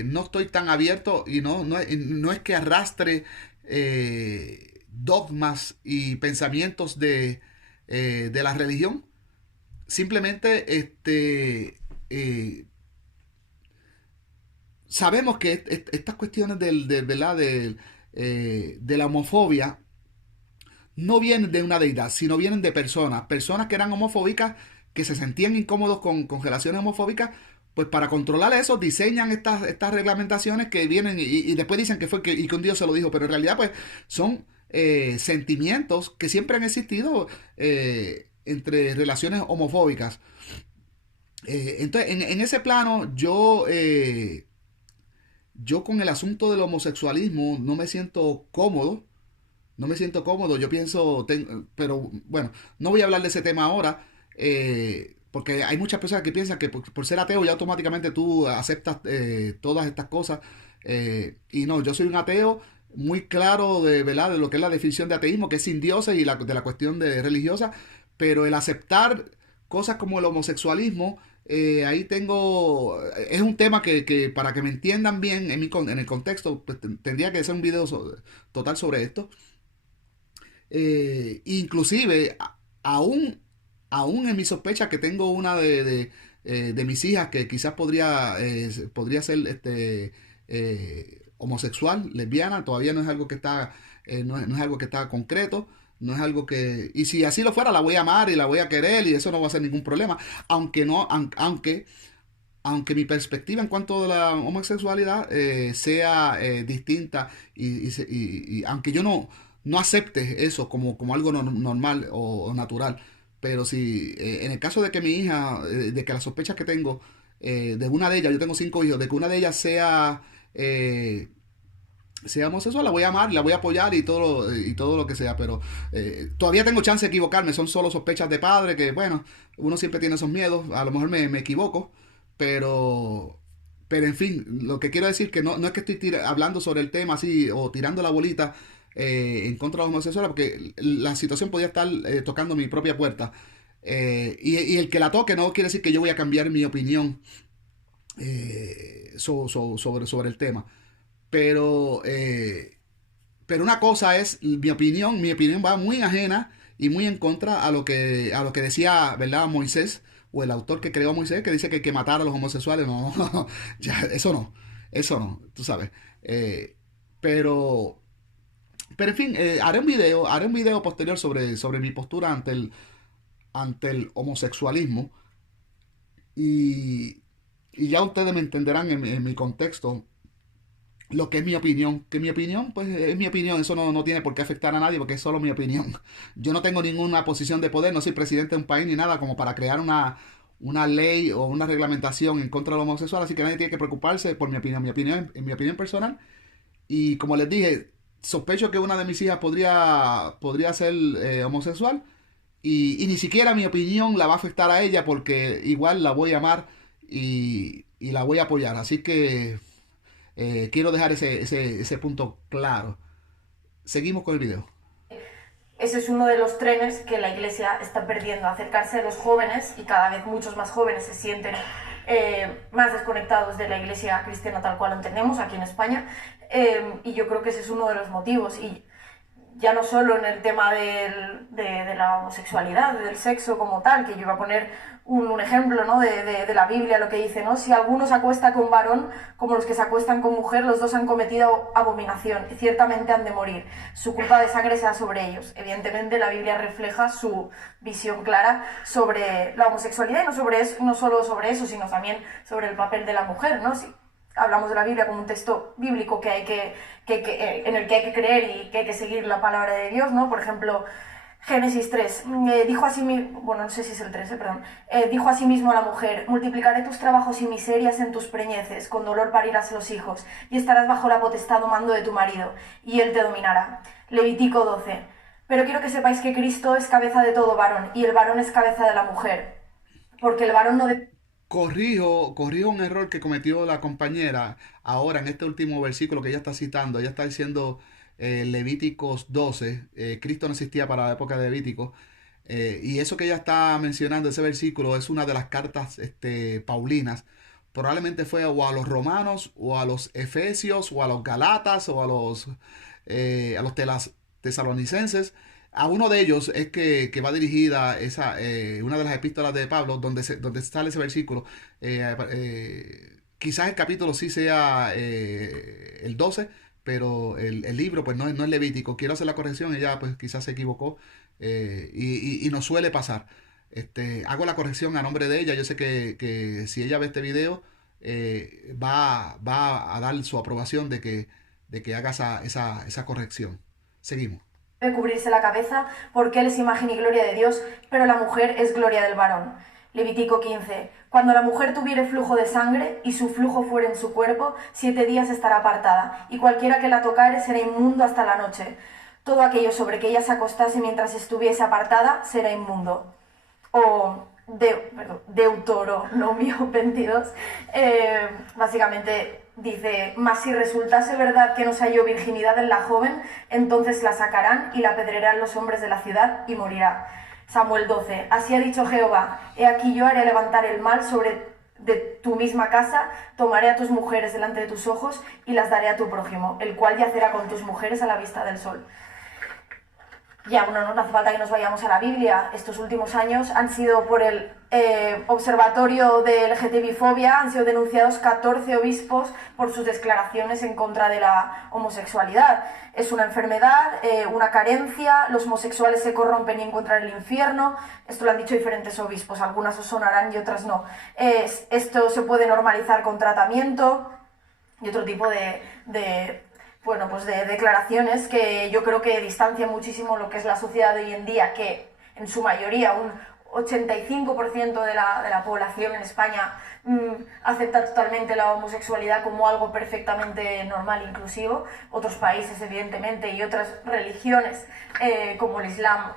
no estoy tan abierto y no es que arrastre dogmas y pensamientos de la religión. Simplemente sabemos que estas cuestiones ¿verdad? De la homofobia no vienen de una deidad, sino vienen de personas que eran homofóbicas, que se sentían incómodos con relaciones homofóbicas, pues para controlar eso diseñan estas reglamentaciones que vienen y después dicen y que un Dios se lo dijo, pero en realidad pues son sentimientos que siempre han existido entre relaciones homofóbicas. Entonces, en ese plano, yo con el asunto del homosexualismo no me siento cómodo. No me siento cómodo, yo pienso, pero bueno, no voy a hablar de ese tema ahora, porque hay muchas personas que piensan que por ser ateo ya automáticamente tú aceptas todas estas cosas, y no, yo soy un ateo muy claro ¿verdad? De lo que es la definición de ateísmo, que es sin dioses y de la cuestión de religiosa, pero el aceptar cosas como el homosexualismo, ahí es un tema que para que me entiendan bien en el contexto, pues, tendría que ser un video total sobre esto. Inclusive, aún en mi sospecha que tengo una de mis hijas que quizás podría ser homosexual, lesbiana, todavía no es algo que está, no es algo que está concreto, no es algo que... Y si así lo fuera, la voy a amar y la voy a querer y eso no va a ser ningún problema, aunque no, aunque mi perspectiva en cuanto a la homosexualidad sea distinta y aunque yo no acepte eso como algo normal o natural, pero si en el caso de que mi hija, de que las sospechas que tengo de una de ellas, yo tengo 5 hijos, de que una de ellas sea homosexual, la voy a amar, la voy a apoyar y todo lo que sea, pero todavía tengo chance de equivocarme, son solo sospechas de padre, que bueno, uno siempre tiene esos miedos, a lo mejor me equivoco, pero, pero en fin, lo que quiero decir que no es que estoy hablando sobre el tema así o tirando la bolita en contra de los homosexuales, porque la situación podía estar tocando mi propia puerta. Y el que la toque no quiere decir que yo voy a cambiar mi opinión sobre el tema. Pero, pero una cosa es mi opinión va muy ajena y muy en contra a lo que decía, ¿verdad? Moisés, o el autor que creó a Moisés, que dice que hay que matar a los homosexuales. No, ya, eso no, tú sabes. Pero, pero en fin, haré un video posterior sobre mi postura ante el homosexualismo y, y ya ustedes me entenderán en mi contexto lo que es mi opinión. Que mi opinión, pues es mi opinión, eso no tiene por qué afectar a nadie porque es solo mi opinión. Yo no tengo ninguna posición de poder, no soy presidente de un país ni nada como para crear una ley o una reglamentación en contra de los homosexuales, así que nadie tiene que preocuparse por mi opinión. Mi opinión personal. Y como les dije, sospecho que una de mis hijas podría ser homosexual y ni siquiera mi opinión la va a afectar a ella porque igual la voy a amar y la voy a apoyar. Así que quiero dejar ese punto claro. Seguimos con el video. Ese es uno de los trenes que la Iglesia está perdiendo, acercarse a los jóvenes, y cada vez muchos más jóvenes se sienten más desconectados de la Iglesia cristiana tal cual la entendemos aquí en España, y yo creo que ese es uno de los motivos. Y ya no solo en el tema de la homosexualidad, del sexo como tal, que yo iba a poner un ejemplo, ¿no? de la Biblia, lo que dice, ¿no? Si alguno se acuesta con varón, como los que se acuestan con mujer, los dos han cometido abominación y ciertamente han de morir. Su culpa de sangre será sobre ellos. Evidentemente la Biblia refleja su visión clara sobre la homosexualidad, y no solo sobre eso, sino también sobre el papel de la mujer, ¿no? Si hablamos de la Biblia como un texto bíblico en el que hay que creer y que hay que seguir la palabra de Dios, ¿no? Por ejemplo, Génesis 3, dijo así, bueno, no sé si es el 13, perdón, dijo así mismo a la mujer: multiplicaré tus trabajos y miserias en tus preñeces, con dolor parirás los hijos, y estarás bajo la potestad o mando de tu marido, y él te dominará. Levítico 12, pero quiero que sepáis que Cristo es cabeza de todo varón, y el varón es cabeza de la mujer, porque el varón no... Corrijo un error que cometió la compañera ahora en este último versículo que ella está citando. Ella está diciendo Levíticos 12. Cristo no existía para la época de Levítico. Y eso que ella está mencionando, ese versículo, es una de las cartas paulinas. Probablemente fue o a los romanos, o a los efesios, o a los galatas, o a los tesalonicenses. A uno de ellos es que va dirigida una de las epístolas de Pablo donde sale ese versículo. Quizás el capítulo sí sea el 12, pero el libro pues no es Levítico. Quiero hacer la corrección, ella pues quizás se equivocó, y nos suele pasar. Hago la corrección a nombre de ella. Yo sé que si ella ve este video, va a dar su aprobación de que haga esa corrección. Seguimos. Debe cubrirse la cabeza porque él es imagen y gloria de Dios, pero la mujer es gloria del varón. Levítico 15. Cuando la mujer tuviere flujo de sangre y su flujo fuere en su cuerpo, 7 días estará apartada, y cualquiera que la tocare será inmundo hasta la noche. Todo aquello sobre que ella se acostase mientras estuviese apartada será inmundo. O Deuteronomio 22, básicamente dice: mas si resultase verdad que no se halló virginidad en la joven, entonces la sacarán y la apedrearán los hombres de la ciudad y morirá. Samuel 12. Así ha dicho Jehová: he aquí yo haré levantar el mal sobre de tu misma casa, tomaré a tus mujeres delante de tus ojos y las daré a tu prójimo, el cual yacerá con tus mujeres a la vista del sol. Ya, bueno, no hace falta que nos vayamos a la Biblia. Estos últimos años han sido por el Observatorio de LGTBI-fobia, han sido denunciados 14 obispos por sus declaraciones en contra de la homosexualidad. Es una enfermedad, una carencia, los homosexuales se corrompen y encuentran el infierno. Esto lo han dicho diferentes obispos, algunas os sonarán y otras no. Esto se puede normalizar con tratamiento y otro tipo de declaraciones que yo creo que distancian muchísimo lo que es la sociedad de hoy en día, que en su mayoría, un 85% de la población en España acepta totalmente la homosexualidad como algo perfectamente normal, inclusivo. Otros países, evidentemente, y otras religiones, como el Islam,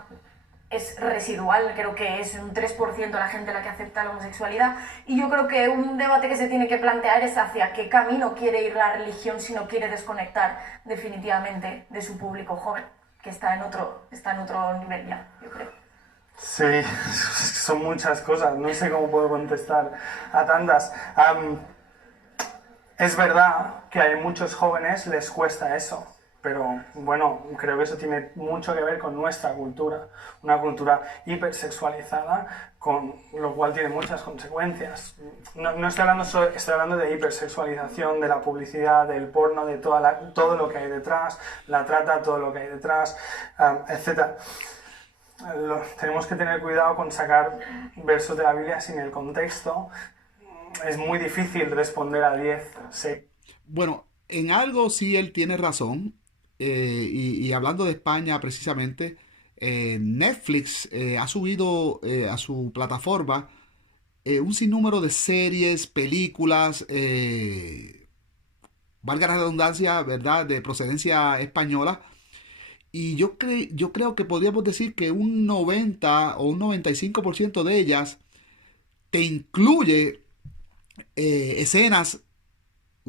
es residual. Creo que es un 3% la gente la que acepta la homosexualidad, y yo creo que un debate que se tiene que plantear es hacia qué camino quiere ir la religión si no quiere desconectar definitivamente de su público joven, que está en otro nivel ya, yo creo. Sí, son muchas cosas, no sé cómo puedo contestar a tantas. Es verdad que a muchos jóvenes les cuesta eso. Pero bueno, creo que eso tiene mucho que ver con nuestra cultura, una cultura hipersexualizada, con lo cual tiene muchas consecuencias. No estoy hablando solo, estoy hablando de hipersexualización, de la publicidad, del porno, de todo lo que hay detrás, la trata, todo lo que hay detrás, etc. Tenemos que tener cuidado con sacar versos de la Biblia sin el contexto. Es muy difícil responder a 10. Sí. Bueno, en algo sí él tiene razón. Y hablando de España precisamente, Netflix ha subido a su plataforma un sinnúmero de series, películas, valga la redundancia, ¿verdad?, de procedencia española. Y yo creo que podríamos decir que un 90 o un 95% de ellas te incluye escenas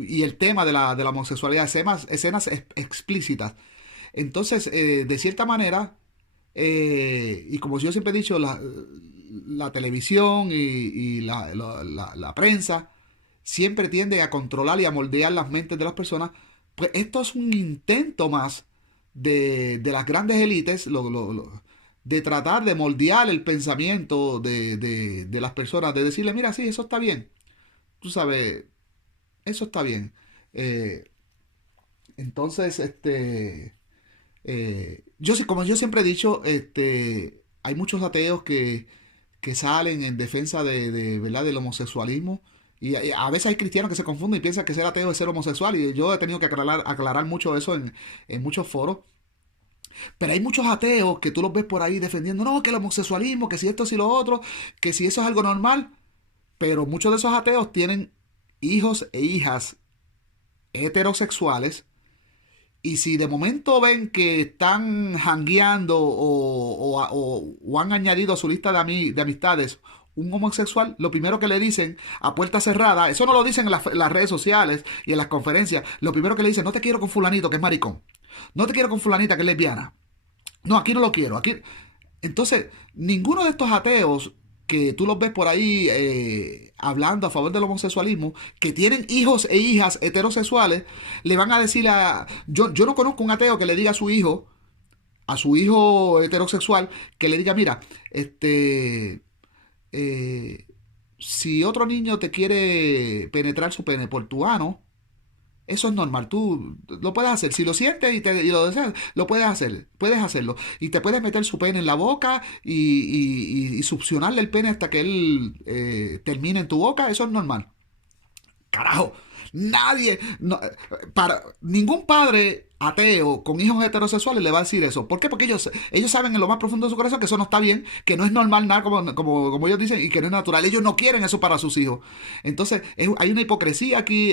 y el tema de la homosexualidad, escenas explícitas. Entonces, de cierta manera, y como yo siempre he dicho, la televisión y la prensa siempre tiende a controlar y a moldear las mentes de las personas. Pues esto es un intento más de las grandes élites, de tratar de moldear el pensamiento de las personas, de decirle: mira, sí, eso está bien, tú sabes, eso está bien. Entonces, como yo siempre he dicho, hay muchos ateos que salen en defensa ¿verdad?, del homosexualismo. Y a veces hay cristianos que se confunden y piensan que ser ateo es ser homosexual. Y yo he tenido que aclarar mucho eso en muchos foros. Pero hay muchos ateos que tú los ves por ahí defendiendo: no, que el homosexualismo, que si esto, si lo otro, que si eso es algo normal. Pero muchos de esos ateos tienen hijos e hijas heterosexuales, y si de momento ven que están jangueando o han añadido a su lista de amistades un homosexual, lo primero que le dicen a puerta cerrada, eso no lo dicen en las redes sociales y en las conferencias, lo primero que le dicen: no te quiero con fulanito que es maricón. No te quiero con fulanita que es lesbiana. No, aquí no lo quiero. Aquí. Entonces, ninguno de estos ateos que tú los ves por ahí hablando a favor del homosexualismo, que tienen hijos e hijas heterosexuales, le van a decir a... Yo no conozco un ateo que le diga a su hijo heterosexual, que le diga, mira, eh, si otro niño te quiere penetrar su pene por tu ano, eso es normal, tú lo puedes hacer. Si lo sientes y lo deseas, lo puedes hacer. Puedes hacerlo. Y te puedes meter su pene en la boca y succionarle el pene hasta que él termine en tu boca. Eso es normal. Carajo, nadie, para ningún padre ateo con hijos heterosexuales le va a decir eso. ¿Por qué? Porque ellos saben en lo más profundo de su corazón que eso no está bien, que no es normal nada como ellos dicen y que no es natural. Ellos no quieren eso para sus hijos. Entonces, hay una hipocresía aquí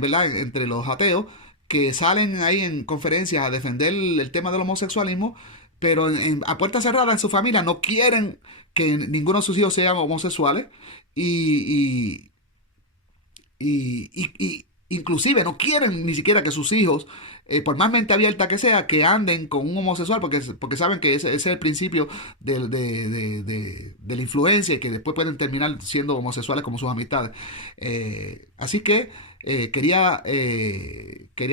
¿verdad? Entre los ateos que salen ahí en conferencias a defender el tema del homosexualismo, pero a puerta cerrada en su familia no quieren que ninguno de sus hijos sean homosexuales y, inclusive no quieren ni siquiera que sus hijos, por más mente abierta que sea, que anden con un homosexual porque saben que ese es el principio de la influencia y que después pueden terminar siendo homosexuales como sus amistades. Así que quería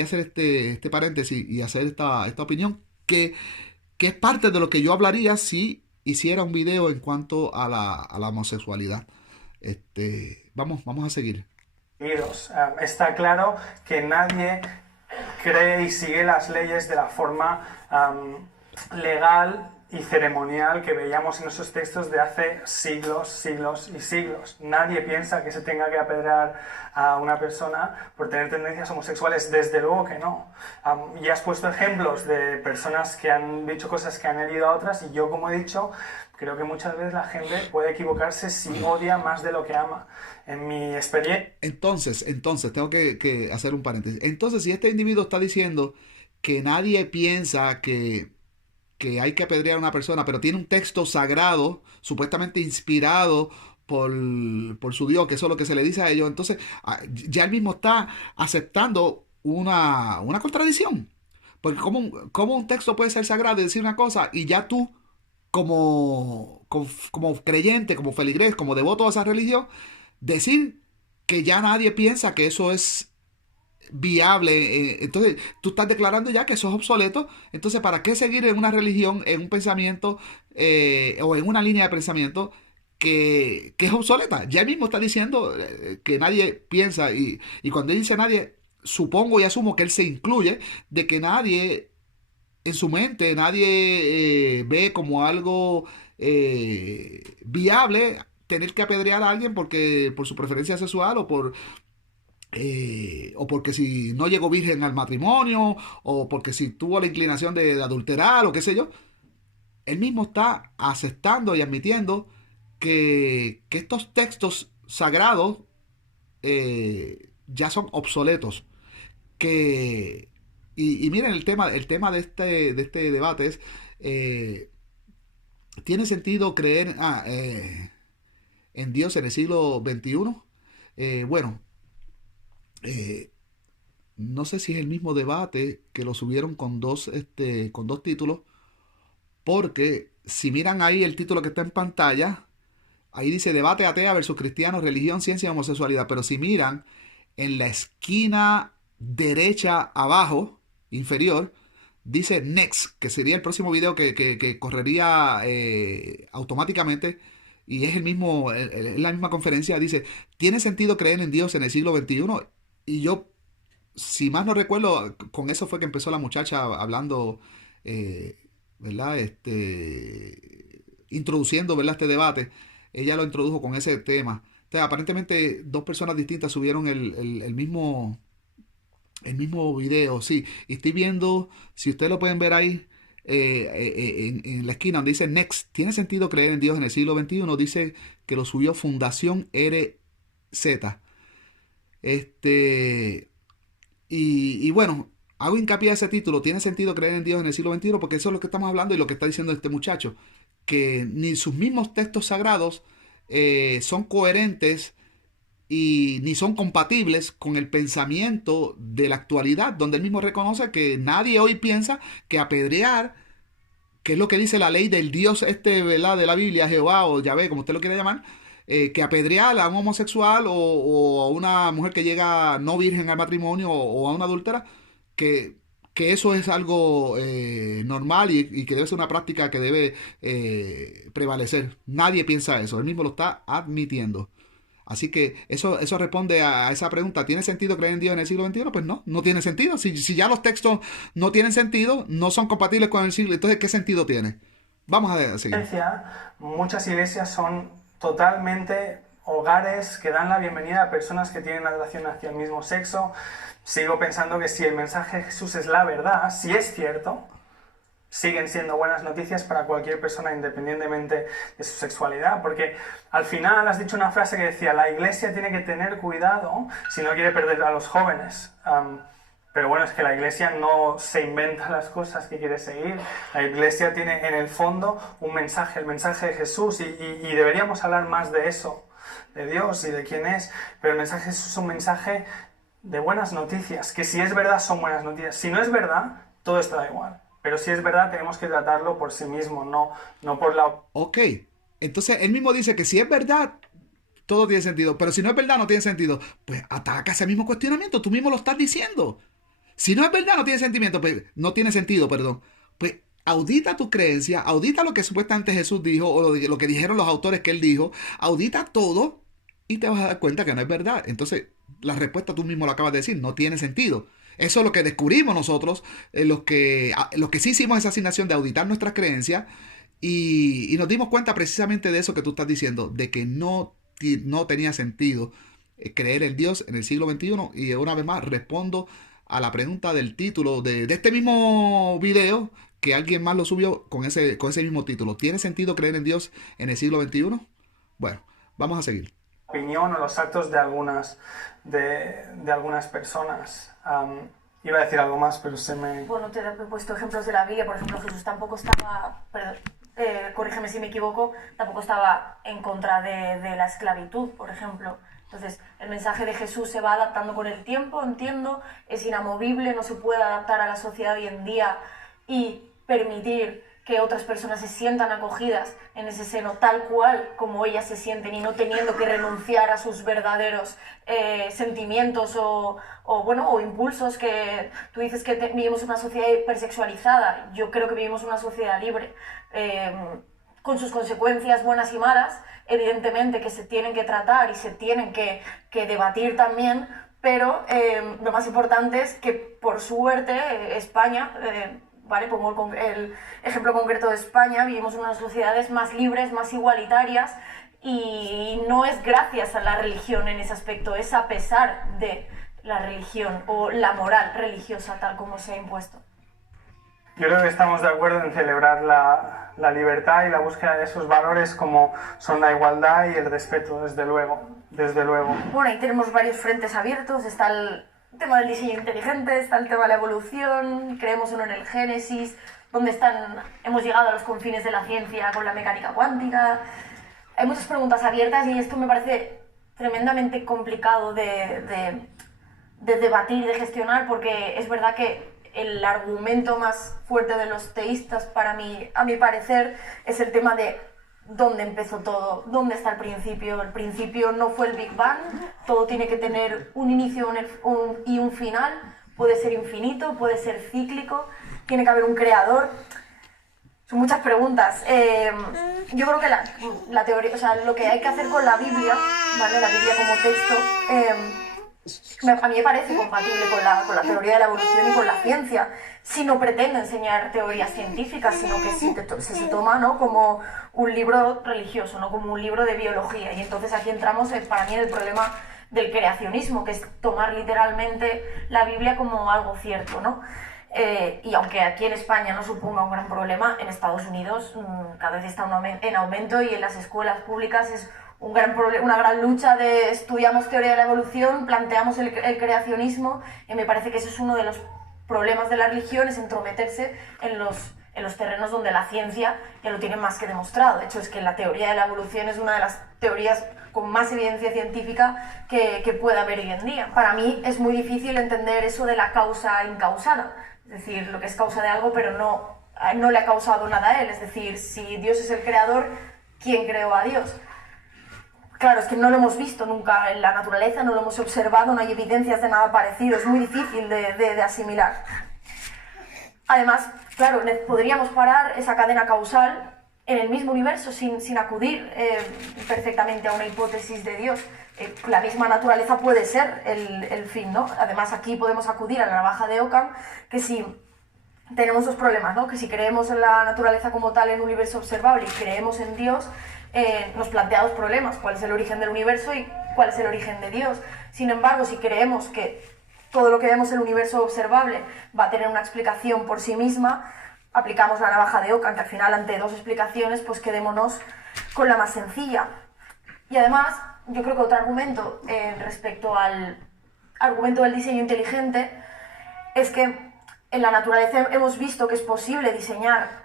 hacer este paréntesis y hacer esta opinión que es parte de lo que yo hablaría si hiciera un video en cuanto a la homosexualidad. Vamos a seguir. Está claro que nadie cree y sigue las leyes de la forma legal y ceremonial que veíamos en esos textos de hace siglos, siglos y siglos. Nadie piensa que se tenga que apedrear a una persona por tener tendencias homosexuales, desde luego que no. Ya has puesto ejemplos de personas que han dicho cosas que han herido a otras y yo, como he dicho, creo que muchas veces la gente puede equivocarse si odia más de lo que ama. En mi experiencia... Entonces, tengo que hacer un paréntesis. Entonces, si este individuo está diciendo que nadie piensa que hay que apedrear a una persona, pero tiene un texto sagrado, supuestamente inspirado por su Dios, que eso es lo que se le dice a ellos, entonces ya él mismo está aceptando una contradicción. Porque ¿cómo un texto puede ser sagrado y decir una cosa y ya tú, como creyente, como feligrés, como devoto a esa religión, decir que ya nadie piensa que eso es viable? Entonces tú estás declarando ya que eso es obsoleto. Entonces, ¿para qué seguir en una religión, en un pensamiento o en una línea de pensamiento que es obsoleta? Ya mismo está diciendo que nadie piensa y cuando él dice nadie, supongo y asumo que él se incluye de que nadie en su mente, nadie ve como algo viable tener que apedrear a alguien por su preferencia sexual o porque si no llegó virgen al matrimonio, o porque si tuvo la inclinación de adulterar, o qué sé yo. Él mismo está aceptando y admitiendo que estos textos sagrados ya son obsoletos. Que, y miren, el tema de este debate es, ¿tiene sentido creer en Dios en el siglo XXI? Bueno, eh, no sé si es el mismo debate que lo subieron con dos títulos, porque si miran ahí el título que está en pantalla, ahí dice debate atea versus cristianos, religión, ciencia y homosexualidad. Pero si miran en la esquina derecha abajo, inferior, dice next, que sería el próximo video que correría automáticamente. Y es la misma conferencia. Dice, ¿tiene sentido creer en Dios en el siglo XXI? Y yo, si más no recuerdo, con eso fue que empezó la muchacha hablando, eh, ¿verdad? Introduciendo, ¿verdad? Este debate. Ella lo introdujo con ese tema. Entonces, aparentemente, dos personas distintas subieron el mismo video. Sí, y estoy viendo, si ustedes lo pueden ver ahí, en la esquina donde dice Next, ¿tiene sentido creer en Dios en el siglo XXI? Dice que lo subió Fundación RZ. Y bueno, hago hincapié a ese título, ¿tiene sentido creer en Dios en el siglo XXI? Porque eso es lo que estamos hablando y lo que está diciendo este muchacho, que ni sus mismos textos sagrados son coherentes y ni son compatibles con el pensamiento de la actualidad, donde él mismo reconoce que nadie hoy piensa que apedrear, que es lo que dice la ley del Dios este, ¿verdad? De la Biblia, Jehová o Yahvé, como usted lo quiere llamar, que apedrear a un homosexual o a una mujer que llega no virgen al matrimonio o a una adúltera, que, que eso es algo normal y que debe ser una práctica que debe prevalecer. Nadie piensa eso, él mismo lo está admitiendo. Así que eso responde a esa pregunta. ¿Tiene sentido creer en Dios en el siglo XXI? Pues no, no tiene sentido. Si ya los textos no tienen sentido, no son compatibles con el siglo, entonces ¿qué sentido tiene? Vamos a seguir. Muchas iglesias son totalmente hogares que dan la bienvenida a personas que tienen atracción hacia el mismo sexo. Sigo pensando que si el mensaje de Jesús es la verdad, si es cierto, siguen siendo buenas noticias para cualquier persona independientemente de su sexualidad, porque al final has dicho una frase que decía, la iglesia tiene que tener cuidado si no quiere perder a los jóvenes. Pero bueno, es que la iglesia no se inventa las cosas que quiere seguir. La iglesia tiene en el fondo un mensaje, el mensaje de Jesús, y deberíamos hablar más de eso, de Dios y de quién es. Pero el mensaje de Jesús es un mensaje de buenas noticias, que si es verdad son buenas noticias. Si no es verdad, todo está igual. Pero si es verdad, tenemos que tratarlo por sí mismo, no por la... Ok, entonces él mismo dice que si es verdad, todo tiene sentido. Pero si no es verdad, no tiene sentido. Pues ataca ese mismo cuestionamiento, tú mismo lo estás diciendo. Si no es verdad, no tiene sentimiento, pues, no tiene sentido, perdón. Pues audita tu creencia, audita lo que supuestamente Jesús dijo o lo que dijeron los autores que él dijo, audita todo y te vas a dar cuenta que no es verdad. Entonces, la respuesta tú mismo lo acabas de decir, no tiene sentido. Eso es lo que descubrimos nosotros, los que sí hicimos esa asignación de auditar nuestras creencias y nos dimos cuenta precisamente de eso que tú estás diciendo, de que no tenía sentido creer en Dios en el siglo XXI. Y una vez más respondo a la pregunta del título de este mismo video, que alguien más lo subió con ese mismo título. ¿Tiene sentido creer en Dios en el siglo XXI? Bueno, vamos a seguir. Opinión o los actos de algunas personas. Iba a decir algo más, pero se me... Bueno, te he puesto ejemplos de la Biblia. Por ejemplo, Jesús tampoco estaba, perdón, corrígeme si me equivoco, tampoco estaba en contra de la esclavitud, por ejemplo. Entonces, el mensaje de Jesús se va adaptando con el tiempo, entiendo, es inamovible, no se puede adaptar a la sociedad hoy en día y permitir que otras personas se sientan acogidas en ese seno tal cual como ellas se sienten y no teniendo que renunciar a sus verdaderos sentimientos o impulsos. Que tú dices que vivimos una sociedad hipersexualizada. Yo creo que vivimos una sociedad libre, con sus consecuencias buenas y malas, evidentemente, que se tienen que tratar y se tienen que debatir también, pero lo más importante es que, por suerte, España... ¿vale? Pongo el ejemplo concreto de España, vivimos en unas sociedades más libres, más igualitarias, y no es gracias a la religión en ese aspecto, es a pesar de la religión o la moral religiosa tal como se ha impuesto. Yo creo que estamos de acuerdo en celebrar la libertad y la búsqueda de esos valores como son la igualdad y el respeto, desde luego. Bueno, ahí tenemos varios frentes abiertos, está el tema del diseño inteligente, está el tema de la evolución, creemos uno en el Génesis, donde hemos llegado a los confines de la ciencia con la mecánica cuántica. Hay muchas preguntas abiertas y esto me parece tremendamente complicado de debatir y de gestionar, porque es verdad que el argumento más fuerte de los teístas, a mi parecer, es el tema de dónde empezó todo, dónde está el principio. El principio no fue el Big Bang, todo tiene que tener un inicio y un final, puede ser infinito, puede ser cíclico, tiene que haber un creador. Son muchas preguntas. Yo creo que la teoría, o sea, lo que hay que hacer con la Biblia, ¿vale? La Biblia como texto, a mí me parece compatible con la teoría de la evolución y con la ciencia, si no pretende enseñar teorías científicas, sino que si se toma, ¿no?, como un libro religioso, no como un libro de biología. Y entonces aquí entramos, para mí, en el problema del creacionismo, que es tomar literalmente la Biblia como algo cierto, ¿no? Y aunque aquí en España no suponga un gran problema, en Estados Unidos cada vez está en aumento, y en las escuelas públicas es una gran lucha de estudiamos teoría de la evolución, planteamos el creacionismo, y me parece que ese es uno de los problemas de la religión, es entrometerse en los terrenos donde la ciencia ya lo tiene más que demostrado. De hecho, es que la teoría de la evolución es una de las teorías con más evidencia científica que pueda haber hoy en día. Para mí es muy difícil entender eso de la causa incausada, es decir, lo que es causa de algo pero no le ha causado nada a él, es decir, si Dios es el creador, ¿quién creó a Dios? Claro, es que no lo hemos visto nunca en la naturaleza, no lo hemos observado, no hay evidencias de nada parecido, es muy difícil de asimilar. Además, claro, podríamos parar esa cadena causal en el mismo universo sin acudir perfectamente a una hipótesis de Dios. La misma naturaleza puede ser el fin, ¿no? Además, aquí podemos acudir a la navaja de Occam, que si tenemos dos problemas, ¿no? Que si creemos en la naturaleza como tal, en un universo observable, y creemos en Dios, nos plantea dos problemas: cuál es el origen del universo y cuál es el origen de Dios. Sin embargo, si creemos que todo lo que vemos en el universo observable va a tener una explicación por sí misma, aplicamos la navaja de Occam, que al final, ante dos explicaciones, pues quedémonos con la más sencilla. Y además, yo creo que otro argumento respecto al argumento del diseño inteligente es que en la naturaleza hemos visto que es posible diseñar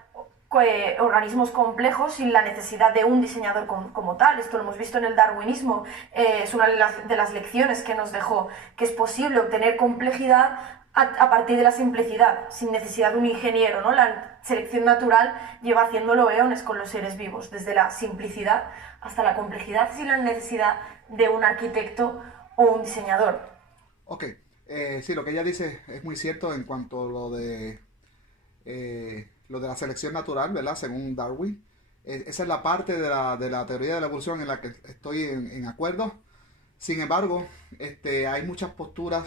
organismos complejos sin la necesidad de un diseñador como tal. Esto lo hemos visto en el darwinismo, es una de las lecciones que nos dejó, que es posible obtener complejidad a partir de la simplicidad, sin necesidad de un ingeniero, ¿no? La selección natural lleva haciéndolo eones con los seres vivos, desde la simplicidad hasta la complejidad, sin la necesidad de un arquitecto o un diseñador. Ok, sí, lo que ella dice es muy cierto en cuanto a lo de la selección natural, ¿verdad? Según Darwin. Esa es la parte de la teoría de la evolución en la que estoy en acuerdo. Sin embargo, hay muchas posturas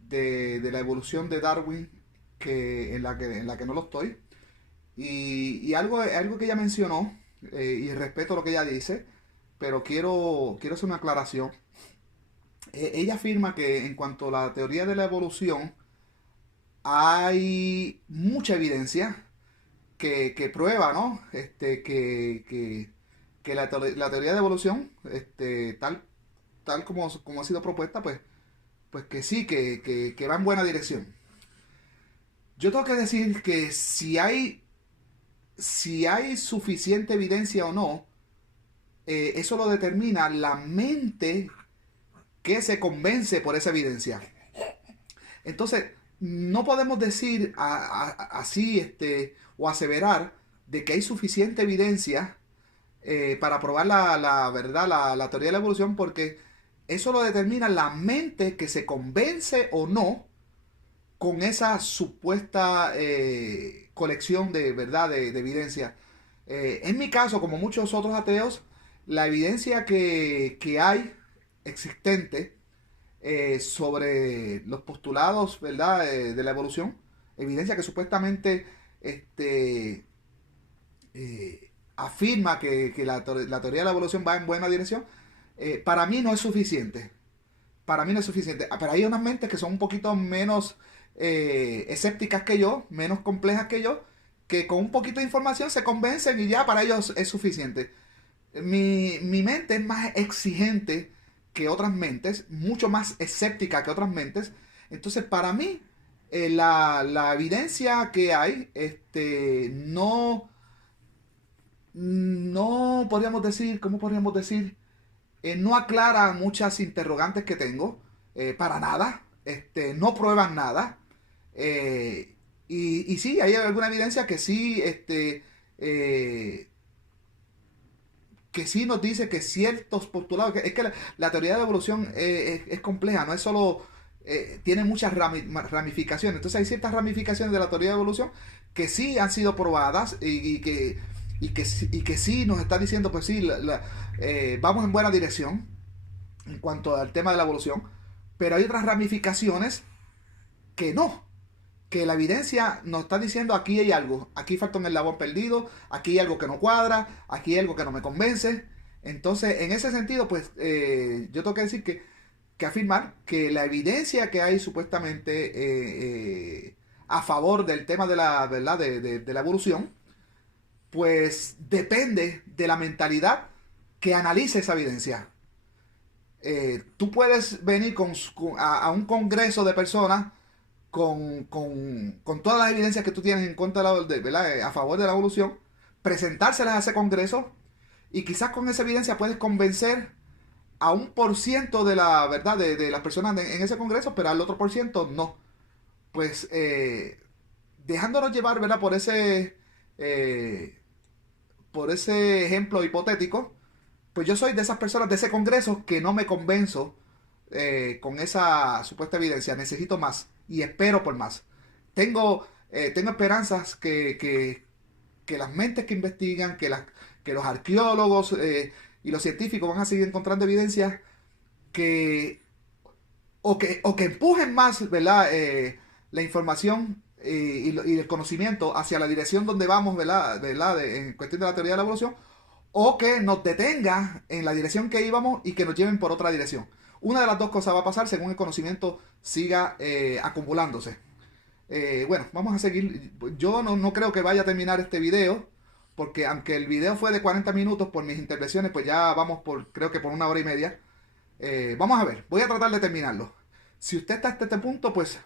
de la evolución de Darwin en la que no lo estoy. Y algo que ella mencionó, y respeto lo que ella dice, pero quiero hacer una aclaración. Ella afirma que en cuanto a la teoría de la evolución, hay mucha evidencia que prueba, ¿no? Que la teoría de evolución, tal como ha sido propuesta, pues que sí, que va en buena dirección. Yo tengo que decir que si hay suficiente evidencia o no, eso lo determina la mente que se convence por esa evidencia. Entonces, no podemos decir así o aseverar de que hay suficiente evidencia para probar la verdad, la teoría de la evolución, porque eso lo determina la mente que se convence o no con esa supuesta colección de verdad, de evidencia. En mi caso, como muchos otros ateos, la evidencia que hay existente sobre los postulados, ¿verdad? De la evolución, evidencia que supuestamente afirma que la teoría de la evolución va en buena dirección, para mí no es suficiente. Para mí no es suficiente. Pero hay unas mentes que son un poquito menos escépticas que yo, menos complejas que yo, que con un poquito de información se convencen y ya para ellos es suficiente. Mi mente es más exigente que otras mentes, mucho más escéptica que otras mentes. Entonces, para mí, la evidencia que hay, no podríamos decir, ¿cómo podríamos decir? No aclara muchas interrogantes que tengo, para nada, no prueban nada. Y sí, hay alguna evidencia que sí, que sí nos dice que ciertos postulados, es que la teoría de la evolución es compleja, no es solo, tiene muchas ramificaciones. Entonces hay ciertas ramificaciones de la teoría de la evolución que sí han sido probadas y que sí nos está diciendo, pues sí, vamos en buena dirección en cuanto al tema de la evolución, pero hay otras ramificaciones que no. Que la evidencia nos está diciendo: aquí hay algo, aquí falta un eslabón perdido, aquí hay algo que no cuadra, aquí hay algo que no me convence. Entonces, en ese sentido, pues yo tengo que decir que afirmar que la evidencia que hay supuestamente a favor del tema de la verdad de la evolución, pues depende de la mentalidad que analice esa evidencia. Tú puedes venir a un congreso de personas con todas las evidencias que tú tienes en contra ¿verdad? A favor de la evolución, presentárselas a ese congreso, y quizás con esa evidencia puedes convencer a 1% de la verdad de las personas en ese congreso, pero al otro por ciento no. Pues dejándonos llevar, ¿verdad? Por ese ejemplo hipotético, pues yo soy de esas personas de ese congreso que no me convenzo con esa supuesta evidencia. Necesito más y espero por más. Tengo esperanzas que las mentes que investigan, que los arqueólogos y los científicos van a seguir encontrando evidencias que o que empujen más, ¿verdad? La información y el conocimiento hacia la dirección donde vamos, ¿verdad? En cuestión de la teoría de la evolución, o que nos detenga en la dirección que íbamos y que nos lleven por otra dirección. Una de las dos cosas va a pasar según el conocimiento siga acumulándose. Bueno, vamos a seguir. Yo no creo que vaya a terminar este video, porque aunque el video fue de 40 minutos por mis intervenciones, pues ya vamos creo que por 1 hora y media. Vamos a ver, voy a tratar de terminarlo. Si usted está hasta este punto, pues,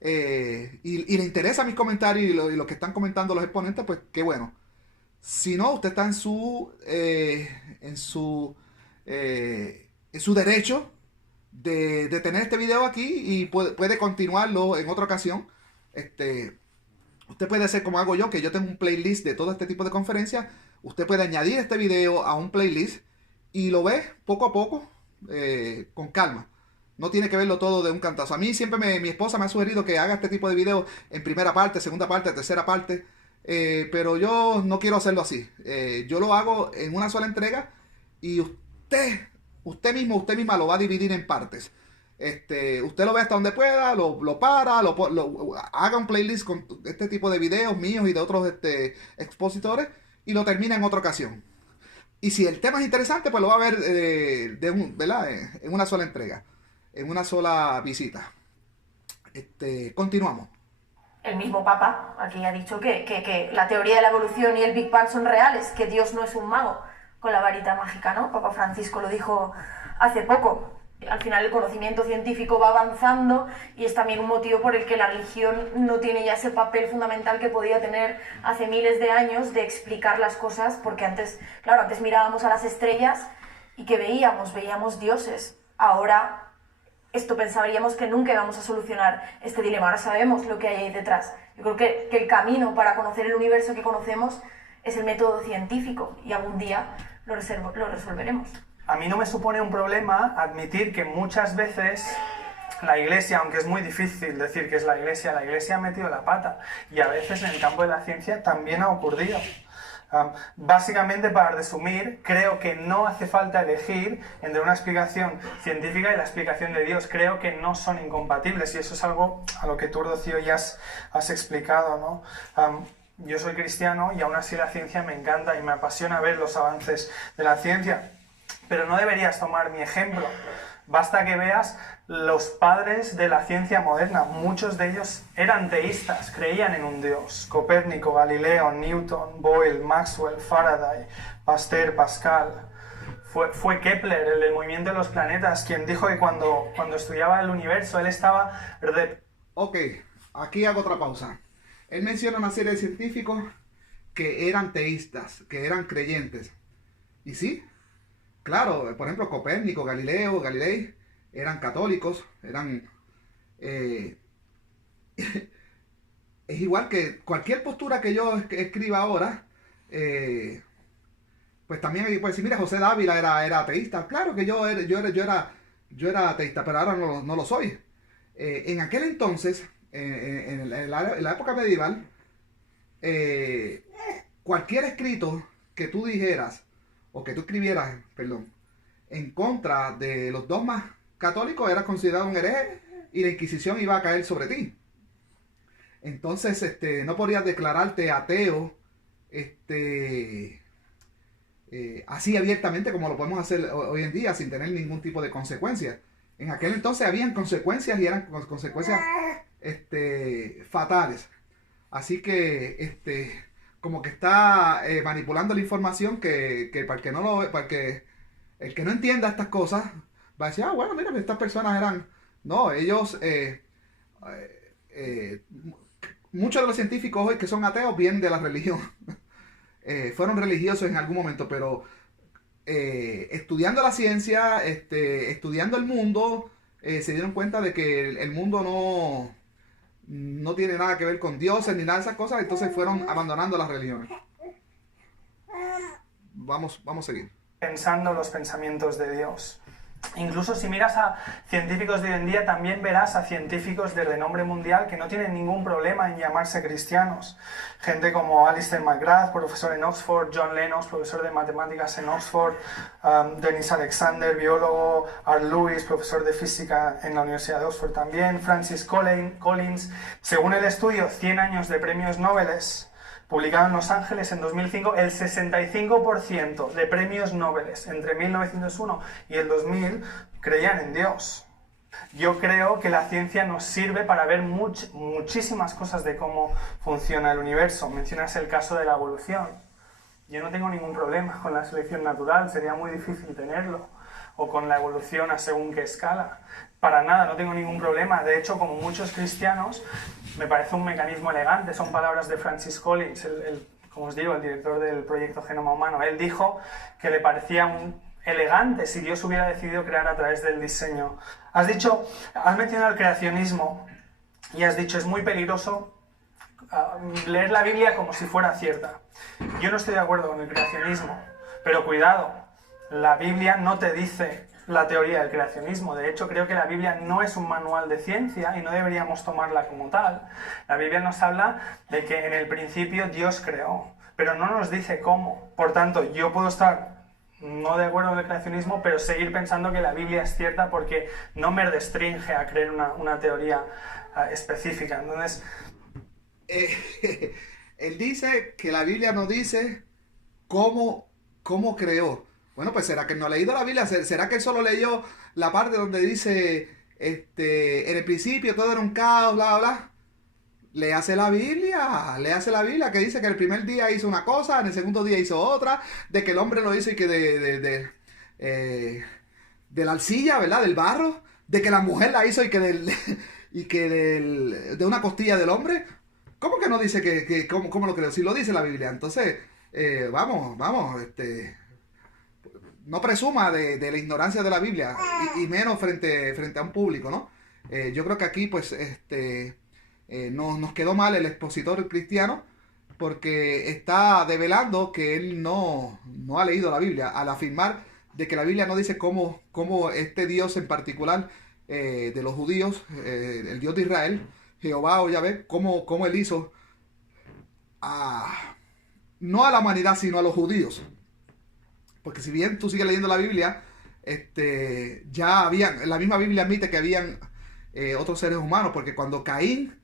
y le interesa mis comentarios y lo que están comentando los exponentes, pues qué bueno. Si no, usted está en su derecho de tener este video aquí y puede continuarlo en otra ocasión. Usted puede hacer como hago yo, que yo tengo un playlist de todo este tipo de conferencias. Usted puede añadir este video a un playlist y lo ve poco a poco, con calma. No tiene que verlo todo de un cantazo. A mí siempre mi esposa me ha sugerido que haga este tipo de videos en primera parte, segunda parte, tercera parte. Pero yo no quiero hacerlo así. Yo lo hago en una sola entrega y usted misma lo va a dividir en partes. Usted lo ve hasta donde pueda, lo para, haga un playlist con este tipo de videos míos y de otros expositores y lo termina en otra ocasión. Y si el tema es interesante, pues lo va a ver ¿verdad? En una sola entrega, en una sola visita. Continuamos. El mismo Papa aquí ha dicho que la teoría de la evolución y el Big Bang son reales, que Dios no es un mago con la varita mágica, ¿no? Papa Francisco lo dijo hace poco. Al final el conocimiento científico va avanzando y es también un motivo por el que la religión no tiene ya ese papel fundamental que podía tener hace miles de años de explicar las cosas, porque antes mirábamos a las estrellas y que veíamos dioses. Ahora esto pensaríamos que nunca íbamos a solucionar este dilema. Ahora sabemos lo que hay ahí detrás. Yo creo que el camino para conocer el universo que conocemos es el método científico y algún día lo resolveremos. A mí no me supone un problema admitir que muchas veces la Iglesia, aunque es muy difícil decir que es la Iglesia ha metido la pata y a veces en el campo de la ciencia también ha ocurrido. Básicamente, para resumir, creo que no hace falta elegir entre una explicación científica y la explicación de Dios. Creo que no son incompatibles y eso es algo a lo que tú, Rocío, ya has explicado, ¿no? Yo soy cristiano y aún así la ciencia me encanta y me apasiona ver los avances de la ciencia. Pero no deberías tomar mi ejemplo. Basta que veas los padres de la ciencia moderna. Muchos de ellos eran teístas, creían en un Dios. Copérnico, Galileo, Newton, Boyle, Maxwell, Faraday, Pasteur, Pascal. Fue Kepler, el del movimiento de los planetas, quien dijo que cuando estudiaba el universo, él estaba... Ok, aquí hago otra pausa. Él menciona una serie de científicos que eran teístas, que eran creyentes. ¿Y sí? Claro, por ejemplo, Copérnico, Galileo, Galilei eran católicos, es igual que cualquier postura que yo escriba ahora, pues también puede decir, mira, José Dávila era ateísta. Claro que yo era ateísta, pero ahora no lo soy. En aquel entonces, en la época medieval, cualquier escrito que tú dijeras, o que tú escribieras, perdón, en contra de los dogmas católicos, eras considerado un hereje y la Inquisición iba a caer sobre ti. Entonces, no podías declararte ateo, así abiertamente como lo podemos hacer hoy en día, sin tener ningún tipo de consecuencias. En aquel entonces habían consecuencias y eran consecuencias fatales. Así que, como que está manipulando la información que para el que no entienda estas cosas va a decir, bueno, mira, estas personas eran... No, ellos... muchos de los científicos hoy que son ateos vienen de la religión. Fueron religiosos en algún momento, pero estudiando la ciencia, estudiando el mundo, se dieron cuenta de que el mundo no tiene nada que ver con dioses ni nada de esas cosas, entonces fueron abandonando las religiones. Vamos a seguir. Pensando los pensamientos de Dios. Incluso si miras a científicos de hoy en día, también verás a científicos de renombre mundial que no tienen ningún problema en llamarse cristianos. Gente como Alistair McGrath, profesor en Oxford, John Lennox, profesor de matemáticas en Oxford, Dennis Alexander, biólogo, Art Lewis, profesor de física en la Universidad de Oxford también, Francis Collins. Según el estudio 100 años de premios Nobel, publicado en Los Ángeles en 2005, el 65% de premios Nobel entre 1901 y el 2000 creían en Dios. Yo creo que la ciencia nos sirve para ver muchísimas cosas de cómo funciona el universo. Mencionas el caso de la evolución. Yo no tengo ningún problema con la selección natural, sería muy difícil tenerlo. O con la evolución a según qué escala. Para nada, no tengo ningún problema. De hecho, como muchos cristianos, me parece un mecanismo elegante. Son palabras de Francis Collins, como os digo, el director del proyecto Genoma Humano. Él dijo que le parecía elegante si Dios hubiera decidido crear a través del diseño. Has mencionado el creacionismo y has dicho es muy peligroso leer la Biblia como si fuera cierta. Yo no estoy de acuerdo con el creacionismo, pero cuidado, la Biblia no te dice la teoría del creacionismo. De hecho, creo que la Biblia no es un manual de ciencia y no deberíamos tomarla como tal. La Biblia nos habla de que en el principio Dios creó, pero no nos dice cómo. Por tanto, yo puedo estar no de acuerdo con el creacionismo, pero seguir pensando que la Biblia es cierta porque no me restringe a creer una teoría específica. Entonces, él dice que la Biblia no dice cómo creó. Bueno, pues ¿será que no ha leído la Biblia? ¿Será que él solo leyó la parte donde dice, en el principio todo era un caos, bla, bla, bla? Léase la Biblia, que dice que el primer día hizo una cosa, en el segundo día hizo otra, de que el hombre lo hizo y que de la arcilla, ¿verdad? Del barro, de que la mujer la hizo y que de una costilla del hombre. ¿Cómo que no dice cómo lo creó? Si lo dice la Biblia, entonces, vamos, no presuma de la ignorancia de la Biblia, y menos frente a un público, ¿no? Yo creo que aquí, pues, nos quedó mal el expositor cristiano, porque está develando que él no ha leído la Biblia, al afirmar de que la Biblia no dice cómo este Dios en particular, de los judíos, el Dios de Israel, Jehová o Yahvé, cómo él hizo no a la humanidad, sino a los judíos. Porque si bien tú sigues leyendo la Biblia, ya habían, la misma Biblia admite que habían otros seres humanos, porque cuando Caín,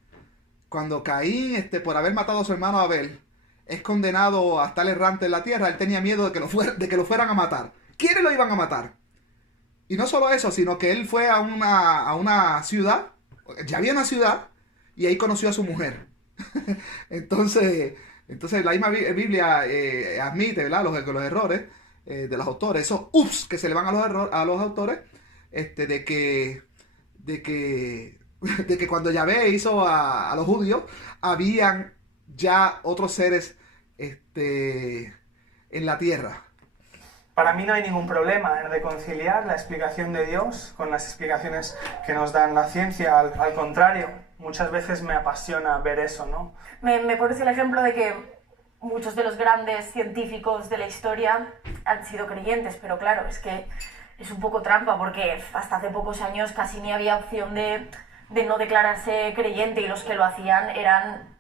por haber matado a su hermano Abel, es condenado a estar errante en la tierra, él tenía miedo de que lo fueran a matar. ¿Quiénes lo iban a matar? Y no solo eso, sino que él fue a una ciudad, ya había una ciudad, y ahí conoció a su mujer. Entonces la misma Biblia admite, ¿verdad?, los errores de los autores, esos ups que se le van a los autores, de que cuando Yahvé hizo a los judíos, habían ya otros seres en la tierra. Para mí no hay ningún problema en reconciliar la explicación de Dios con las explicaciones que nos dan la ciencia. Al contrario, muchas veces me apasiona ver eso, ¿no? Me pones el ejemplo de que muchos de los grandes científicos de la historia han sido creyentes, pero claro, es que es un poco trampa, porque hasta hace pocos años casi ni había opción de no declararse creyente, y los que lo hacían eran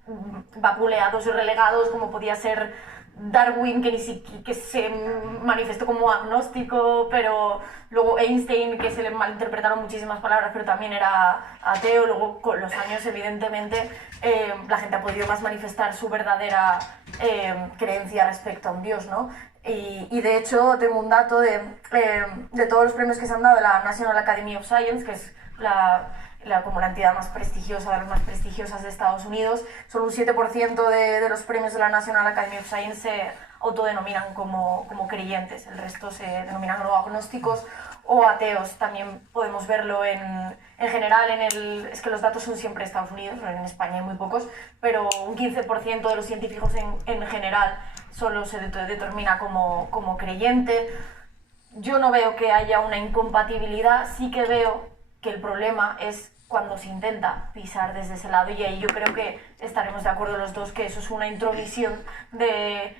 vapuleados y relegados, como podía ser Darwin, que se manifestó como agnóstico, pero luego Einstein, que se le malinterpretaron muchísimas palabras, pero también era ateo. Luego, con los años, evidentemente, la gente ha podido más manifestar su verdadera creencia respecto a un Dios, ¿no? Y de hecho, tengo un dato de todos los premios que se han dado de la National Academy of Science, que es como la entidad más prestigiosa, de las más prestigiosas de Estados Unidos. Solo un 7% de los premios de la National Academy of Science se autodenominan como creyentes. El resto se denominan o agnósticos o ateos. También podemos verlo en general, es que los datos son siempre Estados Unidos, en España hay muy pocos, pero un 15% de los científicos en general solo se determina como creyente. yo no veo que haya una incompatibilidad, sí que veo que el problema es cuando se intenta pisar desde ese lado, y ahí yo creo que estaremos de acuerdo los dos que eso es una intromisión de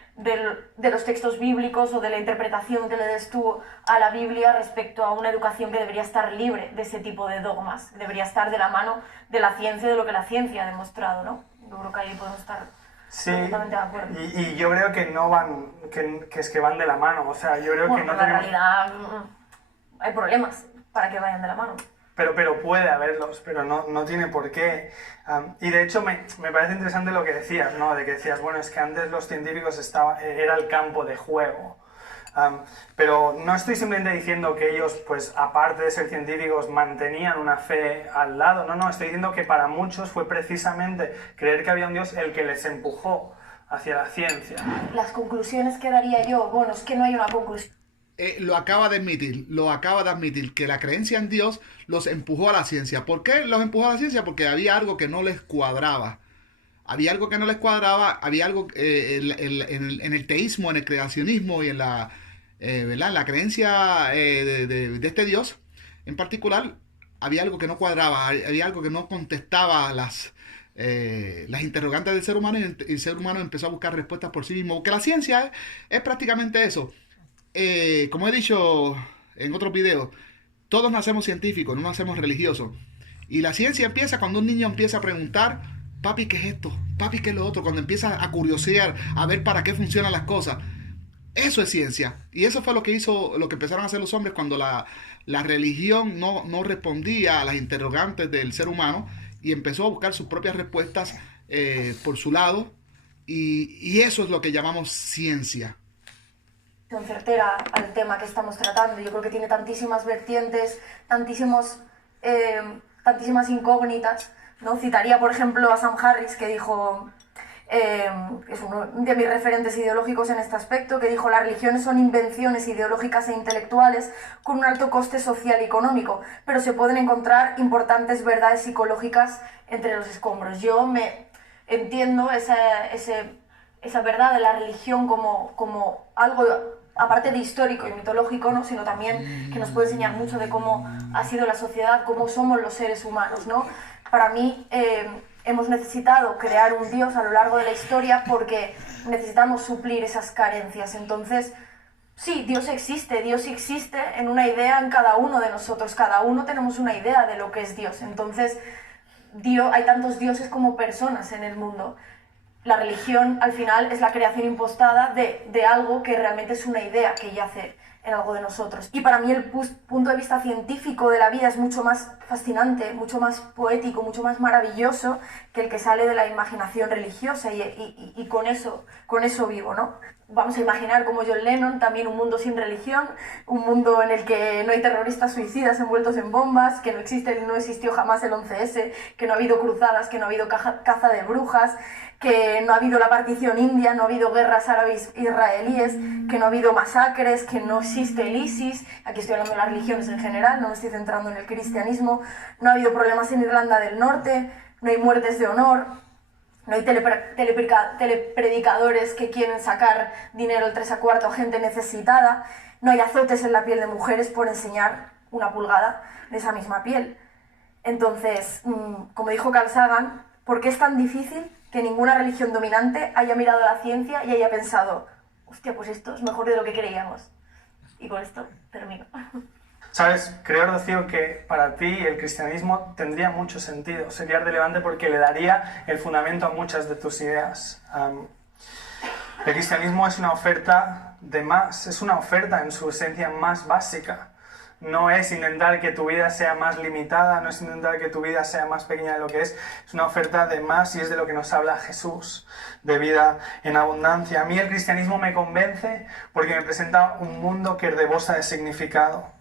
los textos bíblicos o de la interpretación que le des tú a la Biblia respecto a una educación que debería estar libre de ese tipo de dogmas, debería estar de la mano de la ciencia y de lo que la ciencia ha demostrado, ¿no? Yo creo que ahí podemos estar completamente de acuerdo. Y yo creo que no van, que es que van de la mano, o sea, yo creo Bueno, que no en la tenemos... realidad hay problemas para que vayan de la mano. Pero puede haberlos, pero no tiene por qué. Y de hecho me parece interesante lo que decías, ¿no? De que decías, bueno, es que antes los científicos era el campo de juego. Pero no estoy simplemente diciendo que ellos, pues aparte de ser científicos, mantenían una fe al lado. No, estoy diciendo que para muchos fue precisamente creer que había un Dios el que les empujó hacia la ciencia. Las conclusiones que daría yo, bueno, es que no hay una conclusión. Lo acaba de admitir, que la creencia en Dios los empujó a la ciencia. ¿Por qué los empujó a la ciencia? Porque había algo que no les cuadraba. Había algo en el teísmo, en el creacionismo y en la, ¿verdad? En la creencia de este Dios en particular, había algo que no cuadraba, había algo que no contestaba las interrogantes del ser humano, y el ser humano empezó a buscar respuestas por sí mismo. Porque la ciencia es prácticamente eso. Como he dicho en otros videos, todos nacemos científicos, no nacemos religiosos. Y la ciencia empieza cuando un niño empieza a preguntar, papi, ¿qué es esto? Papi, ¿qué es lo otro? Cuando empieza a curiosear, a ver para qué funcionan las cosas. Eso es ciencia. Y eso fue lo que empezaron a hacer los hombres cuando la religión no respondía a las interrogantes del ser humano, y empezó a buscar sus propias respuestas por su lado. Y eso es lo que llamamos ciencia. Certera al tema que estamos tratando. Yo creo que tiene tantísimas vertientes, tantísimas incógnitas, ¿no? Citaría, por ejemplo, a Sam Harris, que dijo, es uno de mis referentes ideológicos en este aspecto, que dijo: las religiones son invenciones ideológicas e intelectuales con un alto coste social y económico, pero se pueden encontrar importantes verdades psicológicas entre los escombros. Yo me entiendo esa verdad de la religión como algo, aparte de histórico y mitológico, ¿no? Sino también que nos puede enseñar mucho de cómo ha sido la sociedad, cómo somos los seres humanos, ¿no? Para mí hemos necesitado crear un Dios a lo largo de la historia porque necesitamos suplir esas carencias. Entonces, sí, Dios existe en una idea en cada uno de nosotros, cada uno tenemos una idea de lo que es Dios. Entonces, hay tantos dioses como personas en el mundo. La religión, al final, es la creación impostada de algo que realmente es una idea que yace en algo de nosotros. Y para mí el punto de vista científico de la vida es mucho más fascinante, mucho más poético, mucho más maravilloso que el que sale de la imaginación religiosa, y con eso vivo, ¿no? Vamos a imaginar como John Lennon, también un mundo sin religión, un mundo en el que no hay terroristas suicidas envueltos en bombas, que no existió jamás el 11S, que no ha habido cruzadas, que no ha habido caza de brujas, que no ha habido la partición india, no ha habido guerras árabes israelíes, que no ha habido masacres, que no existe el ISIS. Aquí estoy hablando de las religiones en general, no me estoy centrando en el cristianismo. No ha habido problemas en Irlanda del Norte, no hay muertes de honor, no hay telepredicadores que quieren sacar dinero el 3 a 4 a gente necesitada, no hay azotes en la piel de mujeres por enseñar una pulgada de esa misma piel. Entonces, como dijo Carl Sagan, ¿por qué es tan difícil que ninguna religión dominante haya mirado a la ciencia y haya pensado, hostia, pues esto es mejor de lo que creíamos? Y con esto termino. ¿Sabes? Creo, Rocío, que para ti el cristianismo tendría mucho sentido, sería relevante porque le daría el fundamento a muchas de tus ideas. El cristianismo es una oferta de más, es una oferta en su esencia más básica. No es intentar que tu vida sea más limitada, no es intentar que tu vida sea más pequeña de lo que es una oferta de más, y es de lo que nos habla Jesús, de vida en abundancia. A mí el cristianismo me convence porque me presenta un mundo que rebosa de significado.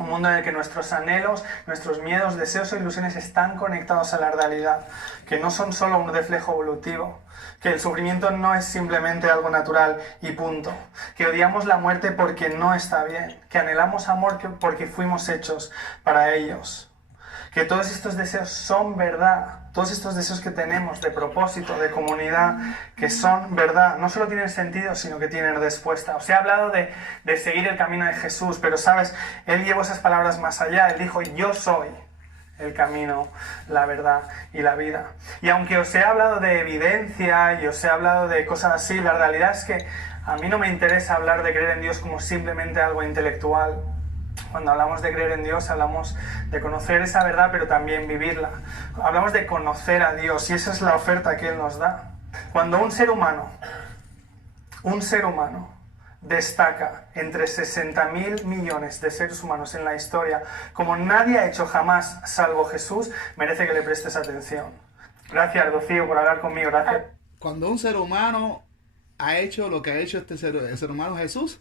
Un mundo en el que nuestros anhelos, nuestros miedos, deseos e ilusiones están conectados a la realidad, que no son solo un reflejo evolutivo, que el sufrimiento no es simplemente algo natural y punto, que odiamos la muerte porque no está bien, que anhelamos amor porque fuimos hechos para ellos, que todos estos deseos son verdad, todos estos deseos que tenemos de propósito, de comunidad, que son verdad, no solo tienen sentido, sino que tienen respuesta. Os he hablado de seguir el camino de Jesús, pero sabes, Él llevó esas palabras más allá. Él dijo, yo soy el camino, la verdad y la vida. Y aunque os he hablado de evidencia y os he hablado de cosas así, la realidad es que a mí no me interesa hablar de creer en Dios como simplemente algo intelectual. Cuando hablamos de creer en Dios, hablamos de conocer esa verdad, pero también vivirla. Hablamos de conocer a Dios, y esa es la oferta que Él nos da. Cuando un ser humano destaca entre 60.000 millones de seres humanos en la historia, como nadie ha hecho jamás salvo Jesús, merece que le prestes atención. Gracias, Rocío, por hablar conmigo. Gracias. Cuando un ser humano ha hecho lo que ha hecho el ser humano Jesús,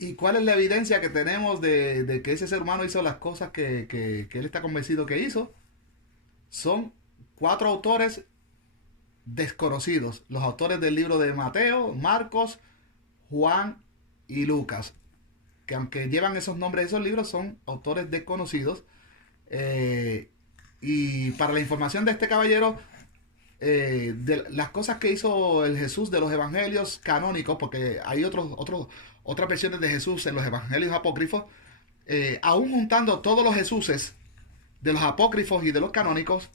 ¿y cuál es la evidencia que tenemos de que ese ser humano hizo las cosas que él está convencido que hizo? Son 4 autores desconocidos, los autores del libro de Mateo, Marcos, Juan y Lucas, que aunque llevan esos nombres de esos libros, son autores desconocidos. Y para la información de este caballero, de las cosas que hizo el Jesús de los evangelios canónicos, porque hay otras versiones de Jesús en los evangelios apócrifos, aún juntando todos los Jesuses de los apócrifos y de los canónicos,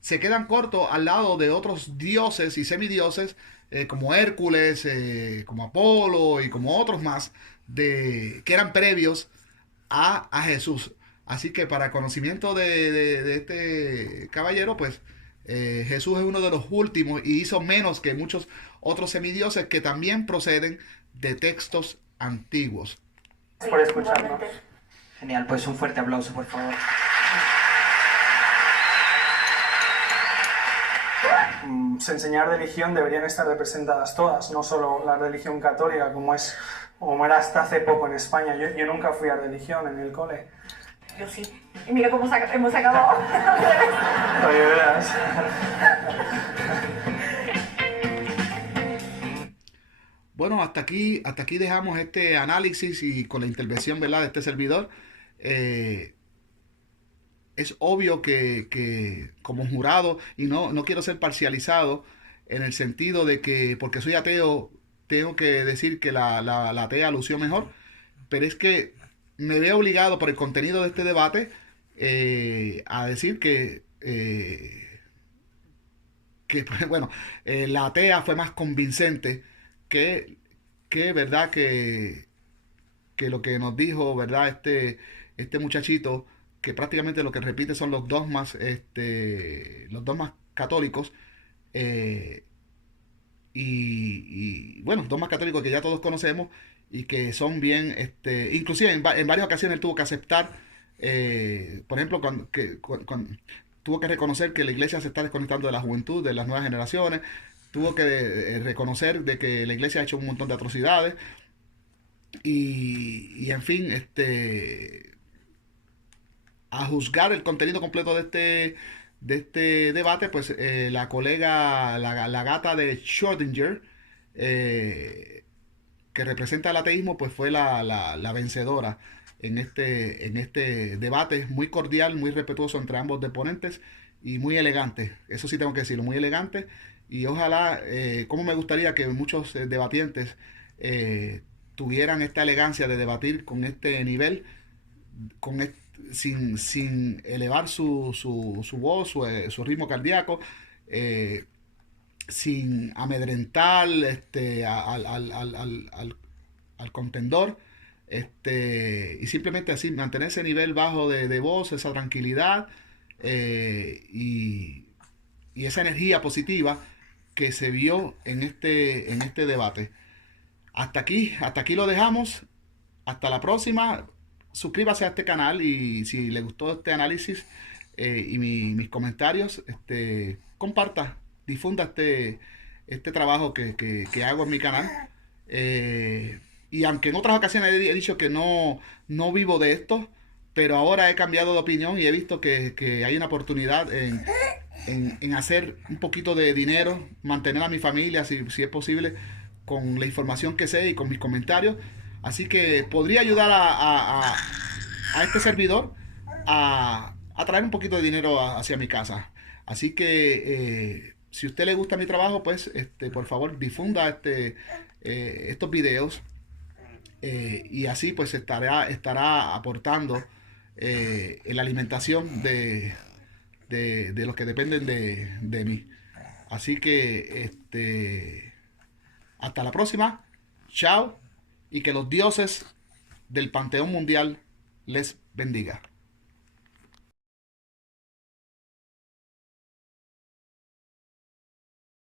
se quedan cortos al lado de otros dioses y semidioses, como Hércules, como Apolo y como otros más, que eran previos a Jesús. Así que para conocimiento de este caballero, pues Jesús es uno de los últimos y hizo menos que muchos otros semidioses que también proceden de textos antiguos. Por escucharnos. Genial, pues un fuerte aplauso, por favor. Enseñar religión deberían estar representadas todas, no solo la religión católica, como era hasta hace poco en España. Yo nunca fui a religión en el cole. Yo sí. Y mira cómo hemos acabado. Oye, verás. Bueno, hasta aquí dejamos este análisis y con la intervención, ¿verdad?, de este servidor. Es obvio que como jurado, y no quiero ser parcializado en el sentido de que porque soy ateo tengo que decir que la atea lució mejor, pero es que me veo obligado por el contenido de este debate a decir que pues, bueno, la atea fue más convincente que verdad que lo que nos dijo, verdad, este muchachito, que prácticamente lo que repite son los dogmas católicos, y bueno, dogmas católicos que ya todos conocemos y que son bien, inclusive en varias ocasiones él tuvo que aceptar, por ejemplo, cuando tuvo que reconocer que la iglesia se está desconectando de la juventud, de las nuevas generaciones, tuvo que reconocer de que la iglesia ha hecho un montón de atrocidades, y en fin, a juzgar el contenido completo de este debate, pues la colega, la gata de Schrödinger, que representa el ateísmo, pues fue la vencedora en este debate muy cordial, muy respetuoso entre ambos deponentes y muy elegante. Eso sí tengo que decirlo, muy elegante. Y ojalá, como me gustaría que muchos debatientes tuvieran esta elegancia de debatir con este nivel, sin elevar su voz, su ritmo cardíaco, sin amedrentar al contendor, y simplemente así mantener ese nivel bajo de voz, esa tranquilidad, y esa energía positiva que se vio en este debate. Hasta aquí lo dejamos. Hasta la próxima. Suscríbase a este canal, y si le gustó este análisis y mis comentarios, comparta, difunda este trabajo que hago en mi canal. Y aunque en otras ocasiones he dicho que no vivo de esto, pero ahora he cambiado de opinión y he visto que hay una oportunidad en hacer un poquito de dinero, mantener a mi familia, si es posible, con la información que sé y con mis comentarios. Así que podría ayudar a este servidor a traer un poquito de dinero hacia mi casa. Así que si a usted le gusta mi trabajo, pues por favor difunda estos videos, y así pues estará aportando en la alimentación de los que dependen de mí. Así que hasta la próxima. Chao, y que los dioses del Panteón Mundial les bendiga.